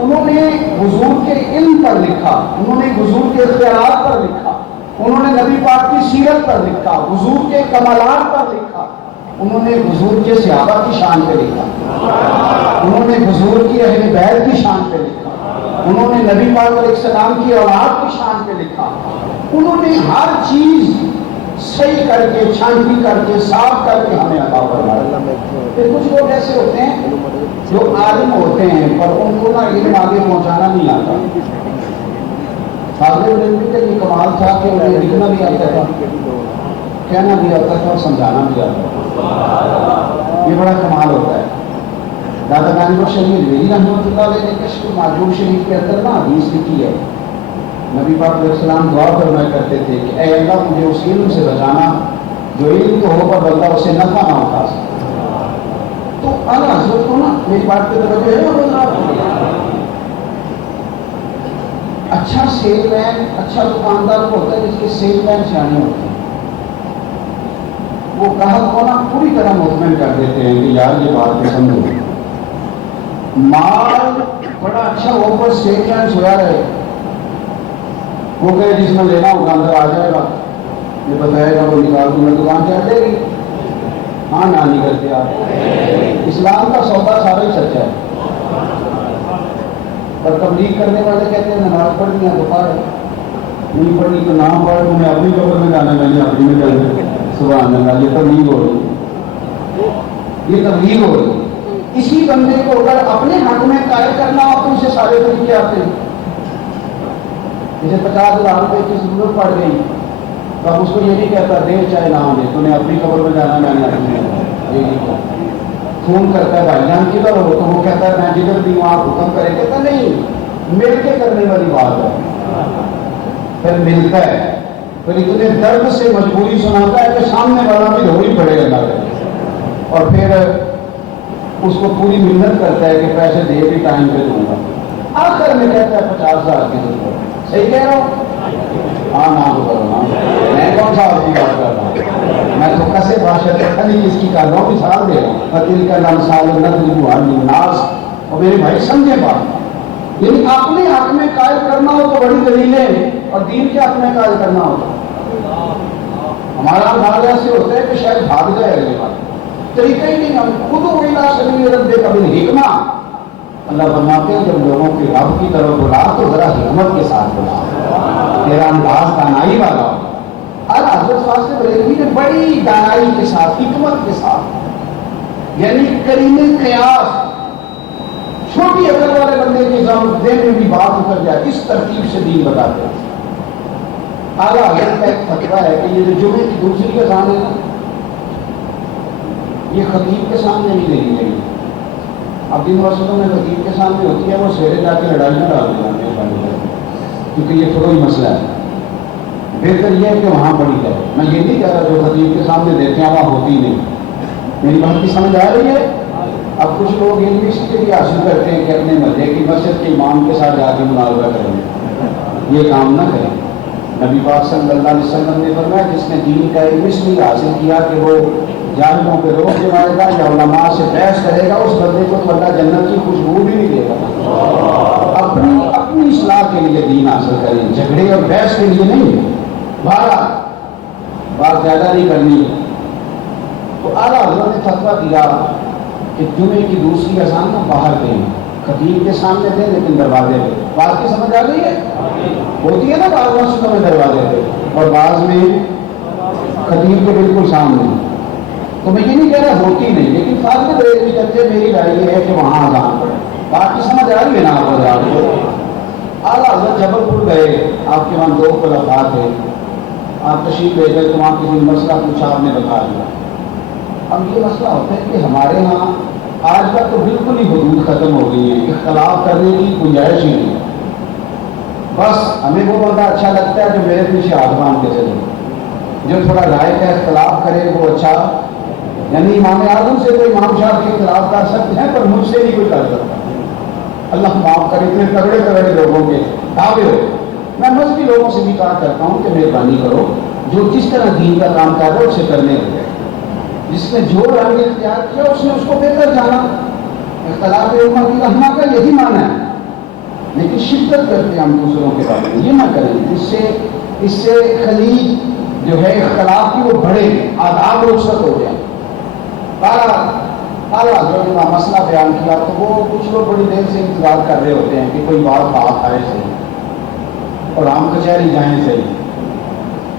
انہوں نے حضور کے علم پر لکھا، انہوں نے حضور کے اختیارات پر لکھا، انہوں نے نبی پاک کی سیرت پر لکھا، حضور کے کمالات پر لکھا، انہوں نے حضور کے صحابہ کی شان پہ لکھا، انہوں نے حضور کی اہل بیت کی شان پہ لکھا، انہوں نے نبی پاک علیہ السلام کی اولاد کی شان پہ لکھا، انہوں نے ہر چیز صحیح کر کے چھانٹی کر کے صاف کر کے ہمیں عطا فرمایا۔ پھر کچھ لوگ ایسے ہوتے ہیں جو عالم ہوتے ہیں پر ان کو نا علم آگے پہنچانا نہیں آتا۔ فاضل علم کا یہ کمال تھا کہ انہیں لکھنا بھی آتا تھا، کہنا بھی آتا تھا اور سمجھانا بھی آتا تھا، یہ بڑا کمال ہوتا ہے۔ دادا گانی بخش شریف میری رحمۃ اللہ علیہ نے کشف معجوب شریف کے اندر نا حدیث لکھی ہے، نبی پاک علیہ السلام دعا فرمایا کرتے تھے کہ اے اللہ مجھے اس علم سے بچانا جو علم تو ہو پر بندہ اسے نفع نہ اٹھا سکے۔ تو اعلیٰ حضرت کو نا میری بات پہ توجہ ہے نا بولنا، اچھا سیل مین، اچھا دکاندار کو ہوتا ہے جس کے سیل مین سیانے ہوتے ہیں، وہ گاہک کو نا پوری طرح مطمئن کر دیتے ہیں کہ یار یہ بات پسند ہو، مال بڑا اچھا ہو پر سیل مین سویا رہے، وہ کہے جس میں لینا ہوگا اندر آ جائے گا، یہ بتائے گا وہ نکال دوں میں دکان چل دے گی، ہاں نہ نکلتے آپ۔ اسلام کا سودا سارا ہی سچا ہے، پر تبلیغ کرنے والے کہتے ہیں نماز پڑھنی ہے تو پڑھ، نہیں پڑھنی تو نہ پڑھ، تمہیں اپنی قبر میں جانا میں نے اپنی میں جانا۔ سبحان اللہ، یہ تبلیغ ہو رہی، یہ تبلیغ ہو رہی۔ اسی بندے کو اگر اپنے حق میں قائل کرنا ہو تو اسے سارے طریقے آتے ہیں، جسے 50,000 روپے کی ضرورت پڑ گئی تو اب اس کو یہ نہیں کہتا دے چاہے نہ دے، تو نے اپنی قبر میں جانا میں نے اپنی، یہ نہیں کہتا۔ فون کرتا ہے بھائی جان کدھر ہو تو وہ کہتا ہے میں جدھر بھی وہاں حکم کرے، کہتا نہیں مل کے کرنے والی بات ہے، پھر ملتا ہے، پھر اتنے درد سے مجبوری سناتا ہے کہ سامنے والا بھی ہو ہی پڑے گا، اور پھر اس کو پوری محنت کرتا ہے کہ پیسے دے بھی ٹائم پہ دوں گا، آخر میں کہتا ہے 50,000 کی ضرورت۔ صحیح کہہ رہا ہوں؟ ہاں نہ تو کرو نا، میں کون سا آپ کی بات کر رہا ہوں، میں تو کسے بھاشا تک نہیں اس کی کر رہا ہوں، مثال دے رہا ہوں، قتل کا نام سال الناس، اور میرے بھائی سمجھے بات، یعنی اپنے حق میں قائل کرنا ہو تو بڑی دلیلیں، اور دین کے حق میں قائل کرنا ہو تو ہمارا انداز ایسے ہوتا ہے کہ شاید بھاگ جائے اگلی بات، طریقہ ہی نہیں. ہم خود الا سبیل ربک بالحکمہ. اللہ فرماتے ہیں جب لوگوں کے رب کی طرف بلا تو ذرا حکمت کے ساتھ بلا, تیرا انداز دانائی والا ہو. اعلیٰ حضرت فاضل بریلوی نے بڑی دانائی کے ساتھ, حکمت کے ساتھ, یعنی کریم قیاس, چھوٹی عقل والے بندے کے ذہن میں بھی بات اتر جائے, اس ترتیب سے دین بتاتے ہیں. اعلیٰ حضرت کا ایک فتویٰ ہے کہ یہ جو جمعے کی دوسری اذان ہے نا, یہ خطیب کے سامنے نہیں دینی چاہیے. اب دن مسجدوں میں خطیب کے سامنے ہوتی ہے, وہ سویرے جا کے لڑائی میں ڈال دینا, کیونکہ یہ تھوڑا ہی مسئلہ ہے. بہتر یہ ہے کہ وہاں پڑھی جائے. میں یہ نہیں کہہ رہا جو خطیب کے سامنے دیتے ہیں وہاں ہوتی نہیں. میری بات کی سمجھ آ رہی ہے؟ اب کچھ لوگ علم اس کے لیے حاصل کرتے ہیں کہ اپنے محلے کی مسجد کے امام کے ساتھ جا کے مناظرہ کریں. یہ کام نہ کریں. نبی پاک صلی اللہ علیہ وسلم نے فرمایا جس نے دین کا علم اس لیے حاصل کیا کہ وہ جاہلوں پہ روک جمائے گا یا علماء سے بحث کرے گا, اس بندے کو تو اللہ جنت کی خوشبو بھی نہیں دے گا. اپنی اصلاح کے لیے دین حاصل کریں, جھگڑے اور بحث کے لیے نہیں. بات زیادہ نہیں کرنی. تو اعلیٰ حضرت نے فتویٰ دیا کہ جمعے کی دوسری اذان کو باہر دیں, خطیب کے سامنے دیں لیکن دروازے پہ. بات کی سمجھ آ گئی ہے؟ ہوتی ہے نا بعض مسجدوں میں دروازے پہ اور بعض میں خطیب کے بالکل سامنے. تو میں یہ نہیں کہہ رہا ہوتی نہیں, لیکن فاضل بریلوی کہتے ہیں میری رائے یہ ہے کہ وہاں اذان پڑھے. بات کی سمجھ آ رہی ہے نا آپ کو؟ اعلیٰ حضرت جبل پور گئے, آپ کے وہاں 2 خلفاء تھے, آپ تشریف لے گئے تو وہاں کسی مسئلہ پوچھا, آپ نے بتا دیا. اب یہ مسئلہ ہوتا ہے کہ ہمارے ہاں آج تک تو بالکل ہی حدود ختم ہو گئی ہیں, اختلاف کرنے کی گنجائش ہی نہیں. بس ہمیں وہ بندہ اچھا لگتا ہے جو میرے پیچھے ہاتھ باندھ کے چلے, جو تھوڑا رائے کا اختلاف کرے وہ اچھا. یعنی امام اعظم سے تو امام صاحب کے اختلاف کر سکتے ہیں پر مجھ سے نہیں کوئی کر سکتا. اللہ معاف کرے, اتنے تگڑے تگڑے لوگوں کے دعوے ہو. میں مذہبی لوگوں سے بھی کہا کرتا ہوں کہ مہربانی کرو, جو جس طرح دین کا کام کر رہے اسے کرنے دیں. جس نے جو رنگ اختیار کیا اس نے اس کو بہتر جانا. اختلاف امت کی رہنما کا یہی معنی ہے, لیکن شدت کرتے ہیں ہم دوسروں کے بارے میں, یہ نہ کریں. اس سے خلیج جو ہے اختلاف کی وہ بڑھے, آداب رخصت ہو جائے. اعلیٰ حضرت نے مسئلہ بیان کیا تو وہ کچھ لوگ بڑی دیر سے انتظار کر رہے ہوتے ہیں کہ کوئی بات آئے صحیح اور ہم کچہری جائیں صحیح.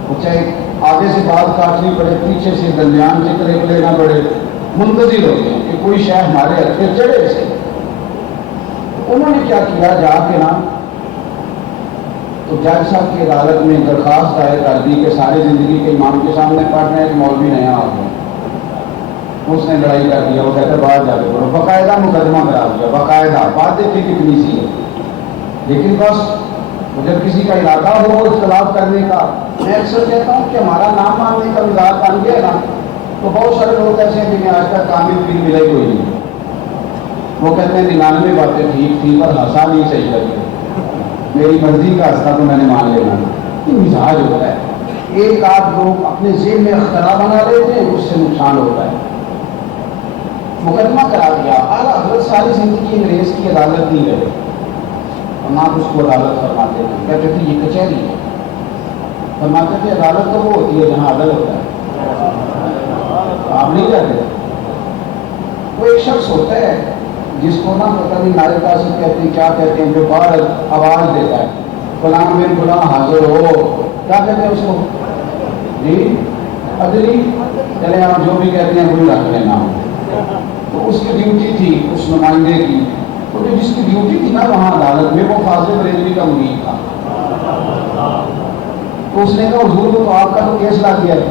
وہ چاہے آگے سے بات کاٹنی پڑے, پیچھے سے درمیان سے قریب لینا پڑے, منتظر ہوتے ہیں کہ کوئی شے ہمارے ہاتھ میں چڑھے سے. انہوں نے کیا کیا, جا کے نا تو جج صاحب کی عدالت میں درخواست دائر کر دی کہ ساری زندگی کے امام کے سامنے پڑھ رہے ہیں, مولوی نیا آ گیا. اس نے لڑائی کر دیا, وہ کہتا ہے باہر جا کے پڑھو. باقاعدہ مقدمہ کرا دیا, باقاعدہ. بات دیکھیں کتنی سی ہے, لیکن بس جب کسی کا ارادہ ہو اختلاف کرنے کا. میں اکثر کہتا ہوں کہ ہمارا نام ماننے کا مزاج بن گیا نا, تو بہت سارے لوگ ایسے ہیں جنہیں آج تک کامل پیر ملے کوئی نہیں. وہ کہتے ہیں 99 باتیں ٹھیک تھی پر ہنسا نہیں صحیح لگی, میری مرضی کا ہنسا تو میں نے مان لینا. یہ مزاج ہوتا ہے. ایک آدھ لوگ اپنے ذہن میں اختلاف بنا لیتے ہیں, اس سے نقصان ہوتا ہے. مقدمہ کرا دیا. اعلیٰ حضرت ساری زندگی انگریز کی عدالت نہیں رہے اور نہ اس کو عدالت فرماتے ہیں. کہتے تھے یہ کچہری ہے. فرماتے تھے عدالت تو وہ ہوتی ہے جہاں عدل ہوتا ہے, آپ نہیں جاتے. وہ ایک شخص ہوتا ہے جس کو نا پتہ نہیں نائب قاصد کہتے ہیں, کیا کہتے ہیں, جو باہر آواز دیتا ہے, فلاں بن فلاں حاضر ہو, کیا کہتے ہیں اس کو, جی عدلی, چلے آپ جو بھی کہتے ہیں وہی رکھ لینا. تو اس کی ڈیوٹی تھی اس نمائندے کی, تو جس کی ڈیوٹی تھی نا وہاں عدالت میں, وہ فاضل بریلوی کا مرید تھا. تو اس نے کہا حضور تو آپ کا تو کیس لا دیا ہے,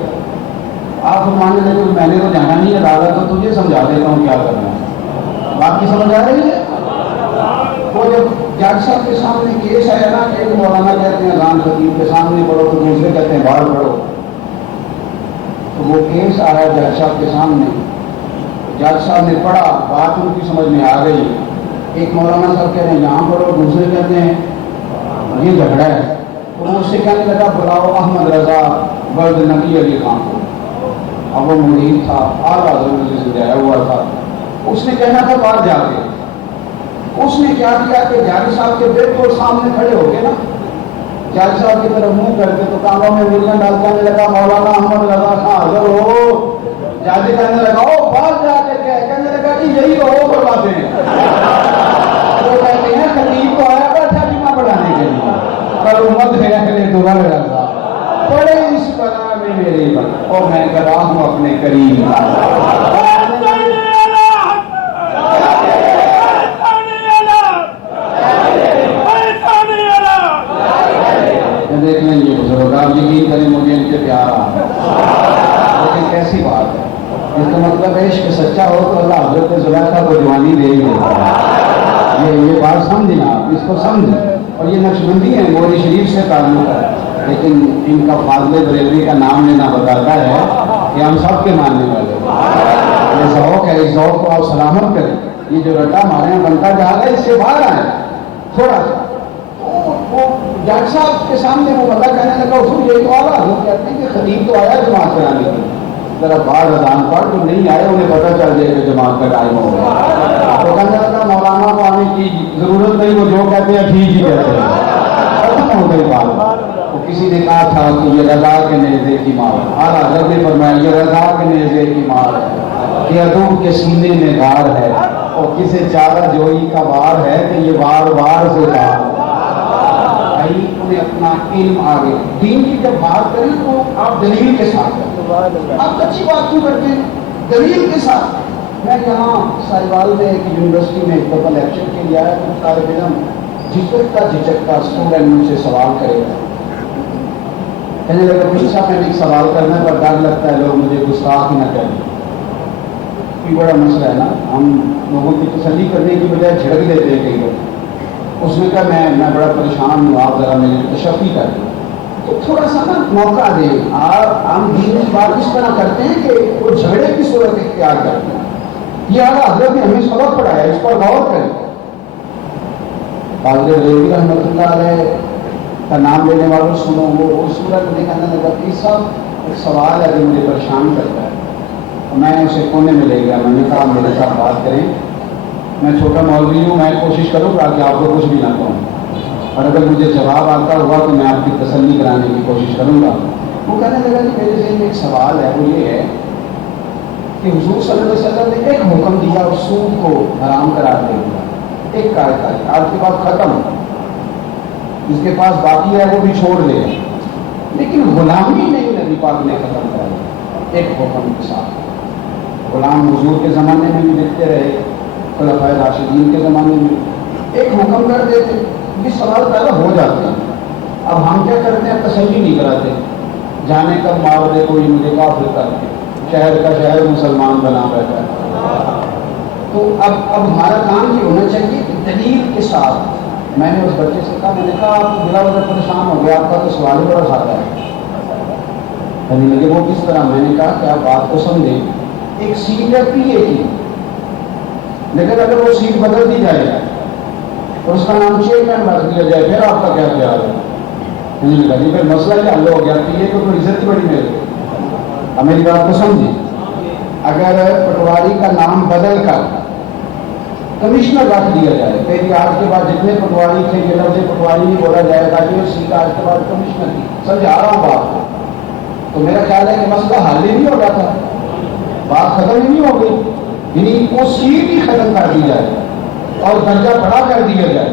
آپ فرمانے لگے میں نے تو جانا نہیں عدالت, تو تجھے سمجھا دیتا ہوں کیا کرنا ہے. بات کی سمجھ آ رہی ہے؟ وہ جب جج صاحب کے سامنے کیس آیا نا, ایک مولانا کہتے ہیں اذان خطیب کے سامنے پڑھو, تو دوسرے کہتے ہیں باہر پڑھو. تو وہ کیس آیا جج صاحب کے سامنے, جج صاحب نے پڑھا, بات ان کی سمجھ میں آ گئی. ایک مولانا صاحب کہہ رہے ہیں یہاں پڑھو, دوسرے کہتے ہیں یہ جھگڑا ہے. تو وہ اس سے کہنے لگا بلاؤ احمد رضا برد نقی علی خان کو. اب وہ مرید تھا, اعلیٰ حضرت سے سمجھایا ہوا تھا. اس نے کہنا تھا باہر جا کے. اس نے کیا کیا کہ جج صاحب کے بالکل سامنے کھڑے ہو کے نا, جج صاحب کی طرف منہ کر کے تو کانوں میں گولیاں ڈال کر لگا, مولانا احمد رضا خان حاضر ہو. جاتے کہنے لگا او باہر جا کے کہنے لگا کہ یہی تو وہ فرماتے ہیں. وہ کہتے ہیں خطیب تو آیا بیٹھا جمعہ پڑھانے کے لیے پر امت ہے کہ دعا لگا پڑے اس بنا میں میری بات اور میں گواہ ہوں اپنے قریب. دیکھ لیں یہ بزرگ آپ یقین کریں مجھے ان کے پیار آ لیکن کیسی بات ہے. اس کا مطلب ہے عشق سچا ہو تو اللہ حضرت زلیخا کو جوانی دے ہی دیتا ہے. یہ بات سمجھیں آپ اس کو سمجھیں. اور یہ نقشبندی ہیں موری شریف سے تعلق ہے لیکن ان کا فاضل بریلوی کا نام لینا بتاتا ہے کہ ہم سب کے ماننے والے ہیں. یہ ذوق ہے اس ذوق کو آپ سلامت کریں. یہ جو رٹا ہمارے یہاں بنتا جا رہا ہے اس سے باہر آئے تھوڑا سا. وہ جج صاحب کے سامنے وہ بندہ کہنے لگا اس کو یہی تو آ وہ کہتے ہیں کہ خطیب تو آیا جماعت کرانے کے لیے ذرا بعد اذان پڑھ جو نہیں آئے انہیں پتہ چل جائے کہ جماعت کا ٹائم ہو گیا. تو کہنے لگا مولانا کو آنے کی ضرورت نہیں وہ جو کہتے ہیں ٹھیک ہی کہتے ہیں. ختم ہو گئی بات. وہ کسی نے کہا تھا کہ یہ رضا کے نیزے کی مار اعلیٰ حضرت نے فرمایا یہ رضا کے نیزے کی مار ہے کہ عدو کے سینے میں غار ہے اور کسی چارہ جوئی کا وار ہے کہ یہ وار وار سے دار. انہیں اپنا علم آگے دین کی جب بات کریں تو آپ دلیل کے ساتھ کریں. آپ اچھی بات کیوں کرتے ہیں دلیل کے ساتھ. میں یہاں ساہیوال میں ایک یونیورسٹی میں ایک دفعہ لیکچر کے لیے آیا تو طالب علم جھجکتا اسٹوڈنٹ مجھ سے سوال کرے گا. کہنے لگا پھر صاحب میں نے ایک سوال کرنے پر ڈر لگتا ہے لوگ مجھے گستاخ نہ کریں. یہ بڑا مسئلہ ہے نا ہم لوگوں کی تسلی کرنے کی بجائے جھڑک دیتے ہیں کئی لوگ. اس نے کہا میں بڑا پریشان ہوں آپ ذرا میری تشفی کر دیں. تو تھوڑا سا نا موقع دیں. آپ ہم دین کی بات اس طرح کرتے ہیں کہ وہ جھگڑے کی صورت اختیار کرتے ہیں. یہ اعلیٰ حضرت نے ہمیں سبق پڑھایا اس پر غور کریں. فاضل بریلوی رحمۃ اللہ علیہ کا نام لینے والوں سنو وہ صورت میں کہنے لگا کہ سب ایک سوال ہے جو مجھے پریشان کرتا ہے. میں اسے کونے میں لے گیا. میں نے کہا میرے ساتھ بات کریں. میں چھوٹا مولوی ہوں میں کوشش کروں گا کہ آپ کو کچھ بھی نہ کہوں اور اگر مجھے جواب آتا ہوا تو میں آپ کی تسلی کرانے کی کوشش کروں گا. وہ کہنے لگا کہ میرے ذہن میں ایک سوال ہے وہ یہ ہے کہ حضور صلی اللہ علیہ وسلم نے ایک حکم دیا اور سود کو حرام قرار دے دیا. ایک قاعدہ آج کے بعد ختم جس کے پاس باقی ہے وہ بھی چھوڑ لے لیکن غلامی نہیں نبی پاک نے ختم کرائی ایک حکم کے ساتھ. غلام حضور کے زمانے میں بھی دیکھتے رہے خلفائے راشدین کے زمانے میں ایک حکم کر دیتے. یہ سوال پیدا ہو جاتے ہیں. اب ہم کیا کرتے ہیں تسلی نہیں کراتے. جانے کب مار دے کوئی مجھے کافر کر کے شہر کا شہر مسلمان بنا بیٹھا ہے. تو اب ہمارا کام یہ ہونا چاہیے کہ دلیل کے ساتھ. میں نے اس بچے سے کہا میں نے کہا آپ بلا وجہ پریشان ہو گیا آپ کا تو سوال بڑا کھاتا ہے. کہنے لگے وہ کس طرح. میں نے کہا کہ آپ بات کو سمجھیں. ایک سیٹ ہے پی اے کی لیکن اگر وہ سیٹ بدل دی جائے اور اس کا نام چیئرمین رکھ دیا جائے پھر آپ کا کیا خیال ہے. جی پھر مسئلہ کیا حل ہو گیا پی اے کو تو عزت بڑی میرے. اب میری بات کو سمجھیں. اگر پٹواری کا نام بدل کر کمشنر رکھ دیا جائے پھر آج کے بعد جتنے پٹواری تھے یہ لفظ پٹواری نہیں بولا جائے گا کہ سیٹ آج کے بعد کمشنر کی. سمجھا رہا ہوں بات کو. تو میرا خیال ہے کہ مسئلہ حل ہی نہیں ہو رہا تھا. بات ختم ہی نہیں ہو گئی. یعنی وہ سیٹ ہی ختم کر دی جائے اور درجہ بڑا کر دیا جائے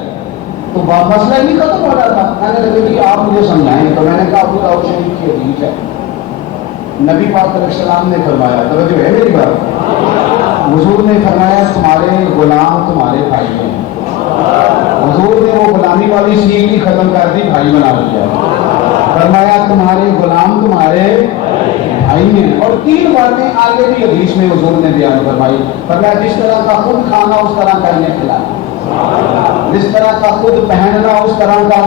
تو مسئلہ نہیں ختم ہو رہا تھا. میں نے کہا کہ آپ مجھے سمجھائیں. تو میں نے کہا ابو داؤد شریف کی حدیث ہے نبی پاک علیہ السلام نے فرمایا توجہ ہے میری بات. حضور نے فرمایا تمہارے غلام تمہارے بھائی ہیں. حضور نے وہ غلامی والی سیٹ ہی ختم کر دی بھائی بنا دیا. فرمایا تمہارے غلام تمہارے بھائی ہیں. اور 3 باتیں آگے بھی حدیث میں حضور نے بیان فرمائی. فرمایا جس طرح کا خود کھانا اس طرح کا انہیں کھلانا. جس طرح کا خود پہننا اس طرح کا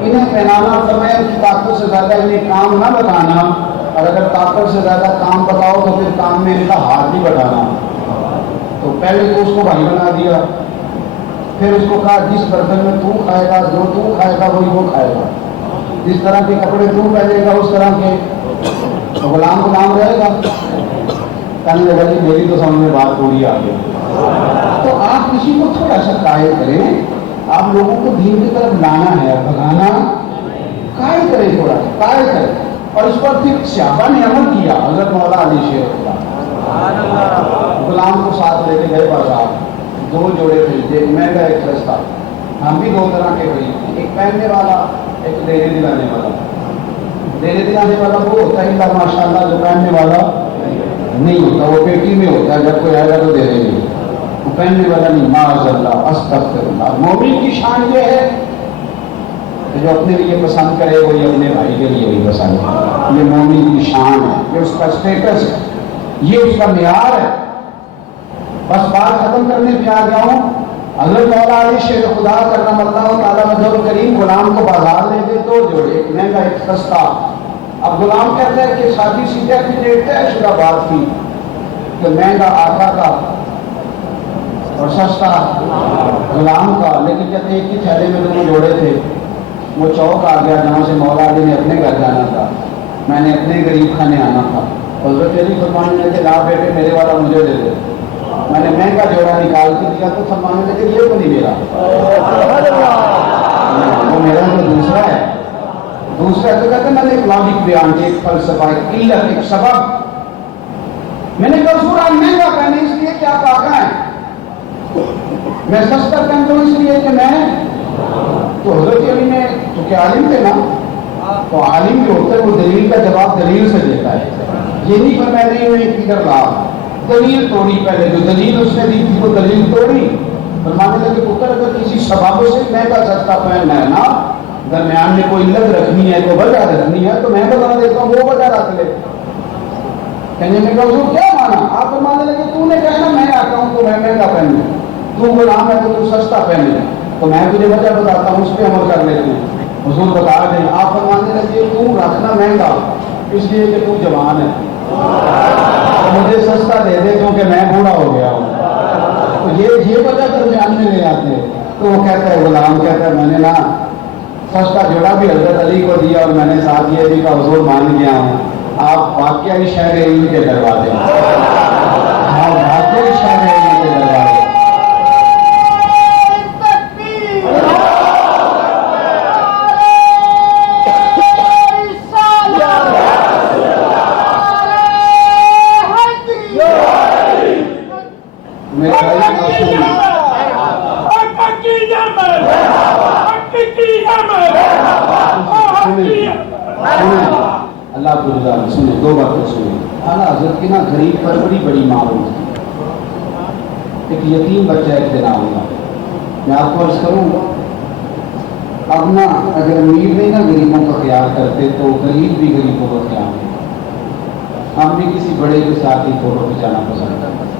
انہیں پہنانا. فرمایا کہ طاقت سے زیادہ انہیں کام نہ بتانا اور اگر طاقت سے زیادہ کام بتاؤ تو پھر کام میں ان کا ہاتھ بھی بٹانا. تو پہلے تو اس کو بھائی بنا دیا. پھر اس کو کہا جس برتن میں تو کھائے گا جو تو کھائے گا وہی وہ کھائے گا. جس طرح کے کپڑے تو پہنے گا اس طرح کے غلام رہے گا. کہنے لگا کہ میری تو سمجھ میں بات پوری آ گئی. تو آپ کسی کو تھوڑا سا قائل کریں. آپ لوگوں کو دین کی طرف لانا ہے بھگانا. قائل کریں تھوڑا قائل کریں. اور اس پر پھر صحابہ نے عمل کیا. حضرت مولا علی شیر اللہ غلام کو ساتھ لے کے گئے بازار، دو جوڑے خریدے، ایک مہنگا ایک سستا۔ ہم بھی دو طرح کے خریدتے، ایک پہننے والا ایک دینے دلانے والا۔ دینے دلانے والا وہ ہوتا ہے اللہ ماشاء اللہ، جو پہننے والا نہیں ہوتا، وہ پیٹی میں ہوتا ہے، جب کوئی آئے گا تو دے دیں گے، وہ پہننے والا نہیں۔ معاذ اللہ، استغفر اللہ۔ مومن کی شان یہ ہے کہ جو اپنے لیے پسند کرے وہی اپنے بھائی کے لیے بھی پسند کرے۔ یہ مومن کی شان ہے، یہ اس کا اسٹیٹس ہے، یہ اس کا معیار ہے۔ بس بات ختم کرنے پہ آ گیا ہوں۔ حضرت مولا علی شیر خدا کرم اللہ تعالیٰ وجہ کریم غلام کو بازار لے گئے، دو جوڑے، ایک مہنگا ایک سستا۔ اب غلام کہتا ہے کہ شادی سی ڈیٹ طے شدہ بات تھی کہ مہنگا آقا کا اور سستا غلام کا، لیکن کہتے ایک ہی تھیلے میں دونوں جوڑے تھے۔ وہ چوک آ گیا جہاں سے مولا علی نے اپنے گھر جانا تھا، میں نے اپنے غریب خانے آنا تھا۔ حضرت علی فرمانے لگے لا بیٹے میرے والا مجھے دے دے۔ میں نے مہنگا جوڑا نکال کے دیا تو فرمانے لگے یہ تو نہیں میرا، وہ میرا تو دوسرا ہے۔ دوسرا تو کہتے میں نے ایک لاجک بیان کیا، ایک فلسفہ، ایک علت، ایک سبب۔ میں نے کہا حضور آپ مہنگا پہنے اس لیے کہ آپ آقا ہیں، میں سستا پہنتا ہوں اس لیے کہ میں، تو حضرت علی نے تو کیا عالم تھے نا، تو عالم جو ہوتا ہے وہ دلیل کا جواب دلیل سے دیتا ہے۔ یہ نہیں کہ میں نے فکر لا دلیل توڑی، پہلے جو دلیل اس نے دی تھی وہ دلیل توڑی۔ فرمانے لگے پتر اگر کسی سبب سے مہنگا سستا پہننا ہے نا، درمیان میں کوئی علت رکھنی ہے، کوئی وجہ رکھنی ہے تو میں بتا دیتا ہوں، وہ وجہ رکھ لے۔ کہنے میں کہا حضور کیا مانا؟ آپ فرمانے لگے تو نے کہا میں آتا ہوں تو میں مہنگا پہنوں، تو غلام ہے تو سستا پہنے، تو میں تجھے وجہ بتاتا ہوں، اس پہ عمل کر لیتے ہیں۔ حضور بتا دیں۔ آپ فرمانے لگے تو رکھنا مہنگا اس لیے کہ تو جوان ہے، مجھے سستا دے دے کیونکہ میں بوڑھا ہو گیا ہوں۔ تو یہ وجہ درمیان میں لے آتے ہیں۔ تو وہ کہتا ہے، غلام کہتا ہے میں نے نا سستا جوڑا بھی حضرت علی کو دیا اور میں نے ساتھ یہ بھی کہا حضور مان گیا ہوں، آپ واقعی شہر علم کے دروازے، آپ واقعی شہر علم کے دروازے۔ اللہ کو رضا سنیں، دو باتیں سنیں۔ اعلیٰ حضرت کی نا غریب پروری بڑی معروف تھی۔ ایک یتیم بچہ ایک دن آؤں گا، میں آپ کو عرض کروں گا، اب نا اگر امیر نہیں نا غریبوں کا خیال کرتے تو غریب بھی غریبوں کا خیال نہیں۔ ہم بھی کسی بڑے کے ساتھ ہی فوٹو کھینچانا پسند کرتے ہیں۔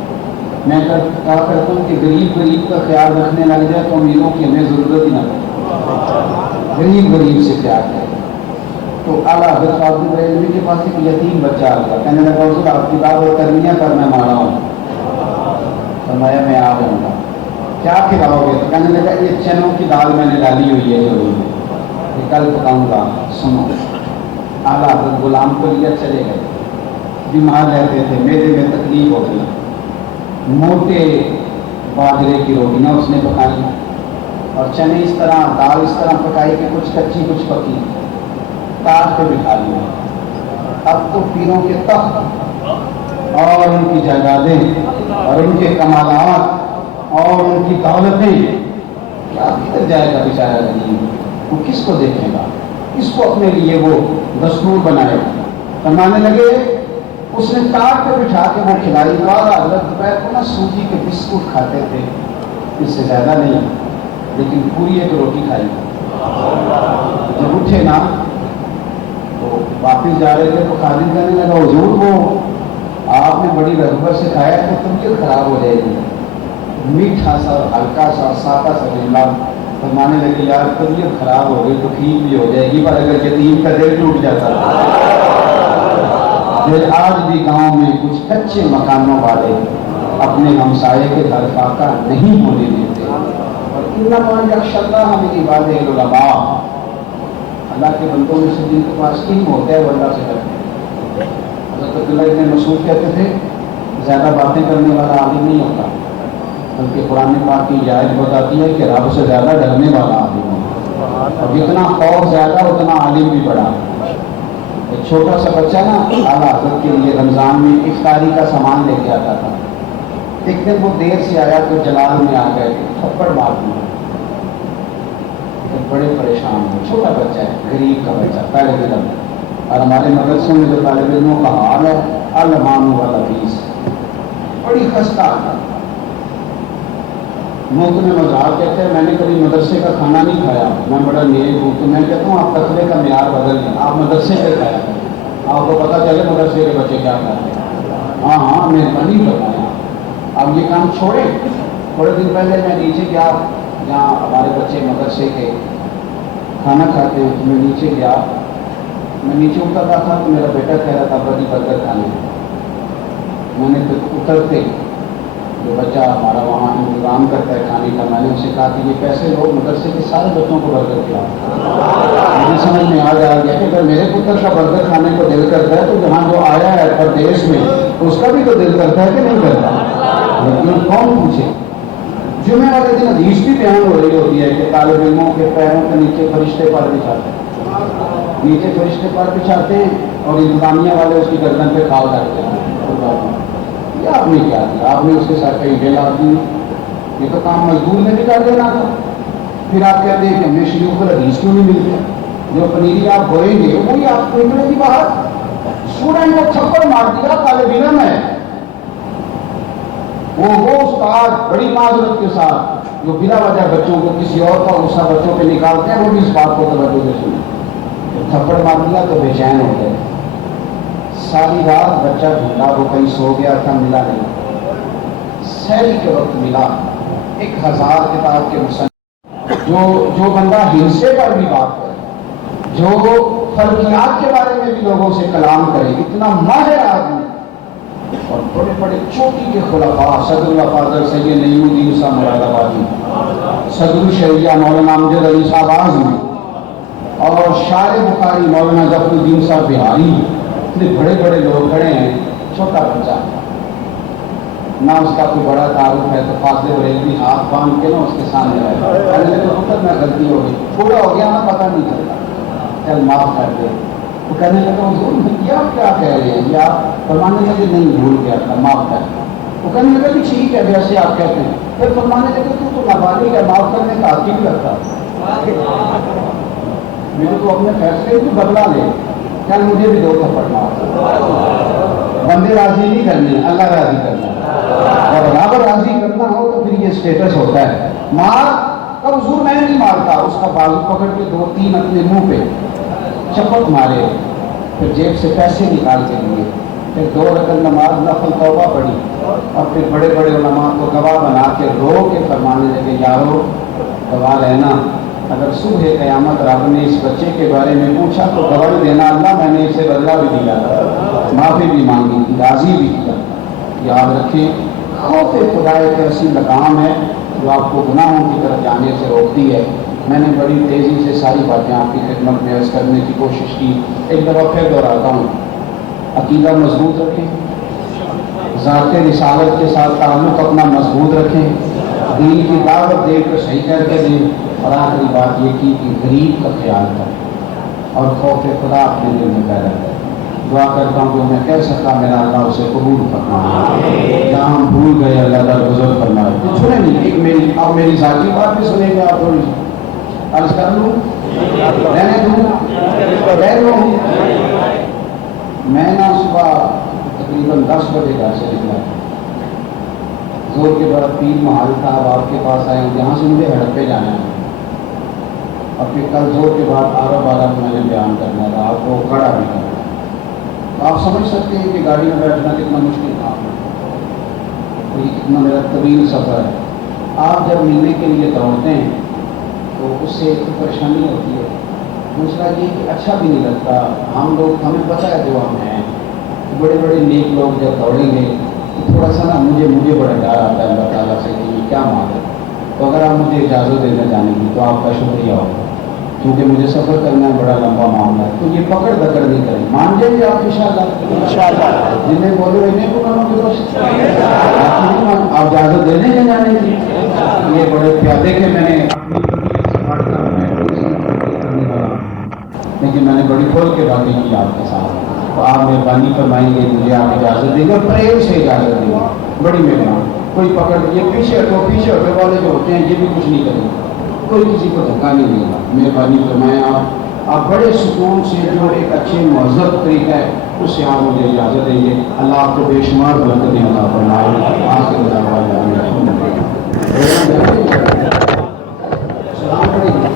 میں کہا کرتا ہوں کہ غریب کا خیال رکھنے لگ جائے تو امیروں کی ہمیں ضرورت ہی نہ پڑے، غریب سے پیار کرے۔ تو اعلیٰ حضرت عبد الرحیم کے پاس ایک یتیم بچہ آ گیا، کہنے لگا حضور آپ کی بات کرنی ہے پر میں مارا ہوں۔ فرمایا میں آ جاؤں گا، کیا کھلاؤ گے؟ تو کہنے لگا یہ چنوں کی دال میں نے ڈالی ہوئی ہے ضرور، یہ کل پکاؤں گا، سنو۔ اعلیٰ حضرت غلام کو لیا چلے گئے، بیمار رہتے تھے، میدے میں تکلیف ہو گئی، موٹے باجرے کی روٹیاں اس نے پکائی اور چنے اس طرح، دال اس طرح پکائی کہ کچھ کچی کچھ پکی، تاج پہ بٹھا لیا۔ اب تو پیروں کے تخت اور ان کی جائیدادیں اور ان کے کمالات اور ان کی دولتیں کیا کدھر جائے گا بیچارہ غریب؟ وہ کس کو دیکھے گا؟ کس کو اپنے لیے وہ دستور بنائے گا؟ فرمانے لگے اس نے تاج پہ بٹھا کے وہ کھلائی۔ والا حضرت دوپہر کو نا سوجی کے بسکٹ کھاتے تھے، اس سے زیادہ نہیں، لیکن پوری ایک روٹی کھائی۔ جب اٹھے نا تو واپس جا رہے تھے تو خادم کہنے لگا حضور وہ آپ نے بڑی رغبت سے کھایا تو طبیعت خراب ہو جائے گی، میٹھا سا ہلکا سا سادہ سا جملہ۔ فرمانے لگے یار طبیعت خراب ہو گئی تو ٹھیک بھی ہو جائے گی، پر اگر یتیم کا دل ٹوٹ جاتا پھر آج بھی گاؤں میں کچھ کچے مکانوں والے اپنے ہمسائے کے گھر فاقہ نہیں ہونے دیتے۔ اور انما یخشی اللہ من عبادہ العلماء، اللہ کے بندوں میں سے جن کے پاس علم ہوتا ہے وہ اللہ سے ڈرتے ہیں۔ حضرت عبداللہ ابن مسعود کہتے تھے زیادہ باتیں کرنے والا عالم نہیں ہوتا، بلکہ قرآن پاک کی آیت بتاتی ہے کہ رب سے زیادہ ڈرنے والا عالم ہے، اور جتنا خوف زیادہ اتنا عالم بھی بڑا۔ ایک چھوٹا سا بچہ نا اعلیٰ حضرت کے لیے رمضان میں افطاری کا سامان لے کے آتا تھا. ایک دن وہ دیر سے آیا تو جلال میں آ گئے, تھپڑ مار دیا. بڑے پریشان ہوئے, چھوٹا بچہ ہے, غریب کا بچہ, طالب علم. اور ہمارے مدرسوں میں جو طالب علموں کا حال ہے, المان والا فیس بڑی خستہ آتا. مفت میں مذاق کہتے ہیں, میں نے کبھی مدرسے کا کھانا نہیں کھایا, میں بڑا نیک ہوں. تو میں کہتا ہوں آپ تقوی کا معیار بدل لیں, آپ مدرسے سے کھایا کریں, آپ کو پتہ چلے مدرسے کے بچے کیا کھاتے ہیں. ہاں مہربانی بتائیں, آپ یہ کام چھوڑیں. تھوڑے دن پہلے میں نیچے گیا, جہاں ہمارے بچے مدرسے کے کھانا کھاتے ہیں, تو میں نیچے گیا. میں نیچے اتر رہا تھا تو میرا بیٹا کہہ رہا تھا بڑی برگر کھانے. میں نے اترتے جو بچہ ہمارا وہاں انتظام کرتا ہے کھانے کا, میں نے اسے کہا کہ یہ پیسے لوگ مدرسے کے سارے بچوں کو برگر کھلاؤ. مجھے سمجھ میں آ گیا کہ اگر میرے پتر کا برگر کھانے کو دل کرتا ہے تو جہاں جو آیا ہے پردیش میں اس کا بھی تو دل کرتا ہے کہ نہیں کرتا. لیکن کون پوچھے. جمعے والے دن حدیث بھی بیان ہو رہی ہوتی ہے کہ طالب علموں کے پیروں کے نیچے فرشتے پر بچھاتے ہیں, نیچے فرشتے پر بچھاتے ہیں اور انتظامیہ والے اس کی گردن پہ کھال کرتے ہیں. یہ آپ نے کیا کیا, آپ نے اس کے ساتھ کہیں ڈیلا دی. یہ تو کام مزدور نے بھی کر دینا تھا. پھر آپ کہتے ہیں کہ ہمیں شریف پر حدیث کیوں نہیں ملتی. جو پنیری آپ بوئیں گے وہی آپ کو نکلے گی باہر. اسٹوڈنٹ کو تھپڑ مار دیا, طالب علم ہے وہ استاد بڑی معذرت کے ساتھ جو بلا وجہ بچوں کو کسی اور کا غصہ بچوں پہ نکالتے ہیں, وہ بھی اس بات کو توجہ سے سنیں. تھپڑ مار دیا تو بے چین ہو گئے. ساری رات بچہ ڈھونڈا, وہ کہیں سو گیا تھا, ملا نہیں. سحری کے وقت ملا. 1000 کتاب کے مصنف, جو بندہ ہنسے پر بھی بات کرے, جو فلکیات کے بارے میں بھی لوگوں سے کلام کرے, اتنا ماہر آدمی. اور بڑے بڑے چوٹی کے خلفاء, صدر الفاضل سید نعیم الدین صاحب مراد آبادی, صدر الشریعہ مولانا امجد علی صاحب اعظمی, اور شارع بخاری مولانا ظفر الدین صاحب بہاری. اتنے بڑے بڑے لوگ کھڑے ہیں, چھوٹا بچہ نہ اس کا کوئی بڑا تعارف ہے. تو فاضل بریلوی ہاتھ باندھ کے نا اس کے سامنے آئے, کہنے لگے پتر میں غلطی ہو گئی, پورا ہو گیا نا, پتہ نہیں چلتا, چل معاف کر دے. وہ کہنے لگا حضور یہ آپ کیا کہہ رہے ہیں, یہ آپ فرمانے لگے نہیں بھول گیا تھا, معاف کر. وہ کہنے لگا کہ ٹھیک ہے ویسے آپ کہتے ہیں. پھر فرمانے لگے تو نابالغ ہے, معاف کرنے کا حق نہیں رکھتا. میرے کو اپنے فیصلے کو بدلا لے, کل مجھے بھی 2 تھپڑ مار. بندے راضی نہیں کرنے, اللہ راضی کرنا. اور برابر راضی کرنا ہو تو پھر یہ اسٹیٹس ہوتا ہے. مار اب حضور میں نہیں مارتا, اس کا بازو پکڑ کے 2-3 اپنے منہ پہ چپک مارے, پھر جیب سے پیسے نکال کے لیے, پھر 2 رکعت نماز نفل توبہ پڑھی, اور پھر بڑے بڑے علماء کو گواہ بنا کے رو کے فرمانے لگے یارو گواہ رہنا, اگر صبح قیامت رب نے اس بچے کے بارے میں پوچھا تو گواہی دینا اللہ میں نے اسے بدلہ بھی دیا, معافی بھی مانگی تھی, راضی بھی کیا. یاد رکھیں خوف خدا ایک ایسی لگام ہے جو آپ کو گناہوں کی طرف جانے سے روکتی ہے. میں نے بڑی تیزی سے ساری باتیں آپ کی خدمت میں عرض کرنے کی کوشش کی. ایک دفعہ پھر دہراتا ہوں, عقیدہ مضبوط رکھیں, ذات رسالت کے ساتھ تعلق اپنا مضبوط رکھیں, دین کی دعوت دے کر صحیح کر کے دیں, اور آخری بات یہ کی کہ غریب کا خیال کریں اور خوف خدا اپنے دل میں پیدا کریں. دعا کرتا ہوں جو میں کہہ سکتا میرا اللہ اسے قبول فرمائے, جہاں ہم بھول گئے اللہ درگزر فرمائے. تو سنیں نہیں, ایک میری ذاتی بات بھی سنیں گے آپ تھوڑی سی عرض کر لوں, رہنے دوں, رہ لوں. میں نا صبح تقریباً 10 بجے گھر سے نکلا, زور کے بعد پیر محل تھا, اب آپ کے پاس آئے ہوں, یہاں سے مجھے ہڑپے جانا ہے, اور پھر کل زور کے بعد 12 میں نے بیان کرنا تھا, آپ کو کھڑا بھی کرنا. آپ سمجھ سکتے ہیں کہ گاڑی میں بیٹھنا کتنا مشکل کام ہے, یہ کتنا میرا طویل سفر ہے. آپ جب ملنے کے لیے دوڑتے ہیں تو اس سے ایک پریشانی ہوتی ہے, دوسرا یہ کہ اچھا بھی نہیں لگتا. ہم لوگ, ہمیں پتہ ہے جو ہم ہیں, بڑے بڑے نیک لوگ جب دوڑیں گے تو تھوڑا سا نا مجھے بڑا ڈر آتا ہے اللہ تعالیٰ سے کہ یہ کیا مان ہے. تو اگر آپ مجھے اجازت دینا جانے کی تو آپ کا شکریہ ہوگا, کیونکہ مجھے سفر کرنا ہے, بڑا لمبا معاملہ ہے. تو یہ پکڑ دکڑ نہیں کریں, مان جائیں گے آپ انشاءاللہ. جنہیں بولے انہیں کو کرو گے دوست, آپ اجازت دے دیں گے جانے کی. یہ بڑے پیادے کے میں نے لیکن کہ میں نے بڑی کھول کے باتیں کی آپ کے ساتھ، تو آپ مہربانی فرمائیں گے مجھے آپ اجازت دیں گے، پریم سے اجازت دیں گے، بڑی مہربانی. کوئی پکڑ یہ پیچھے ہٹو والے جو ہوتے ہیں یہ بھی کچھ نہیں کریں گے، کوئی کسی کو دھکا نہیں دے گا. مہربانی فرمائیں آپ بڑے سکون سے جو ایک اچھے مہذب طریقہ ہے اس سے آپ مجھے اجازت دیں گے. اللہ آپ کو بے شمار برکتیں عطا فرمائے. آخر دعوانا سلام علیکم.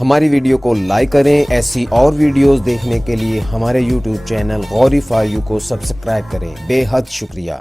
ہماری ویڈیو کو لائک کریں. ایسی اور ویڈیوز دیکھنے کے لیے ہمارے YouTube channel Ghori for you کو سبسکرائب کریں. بے حد شکریہ.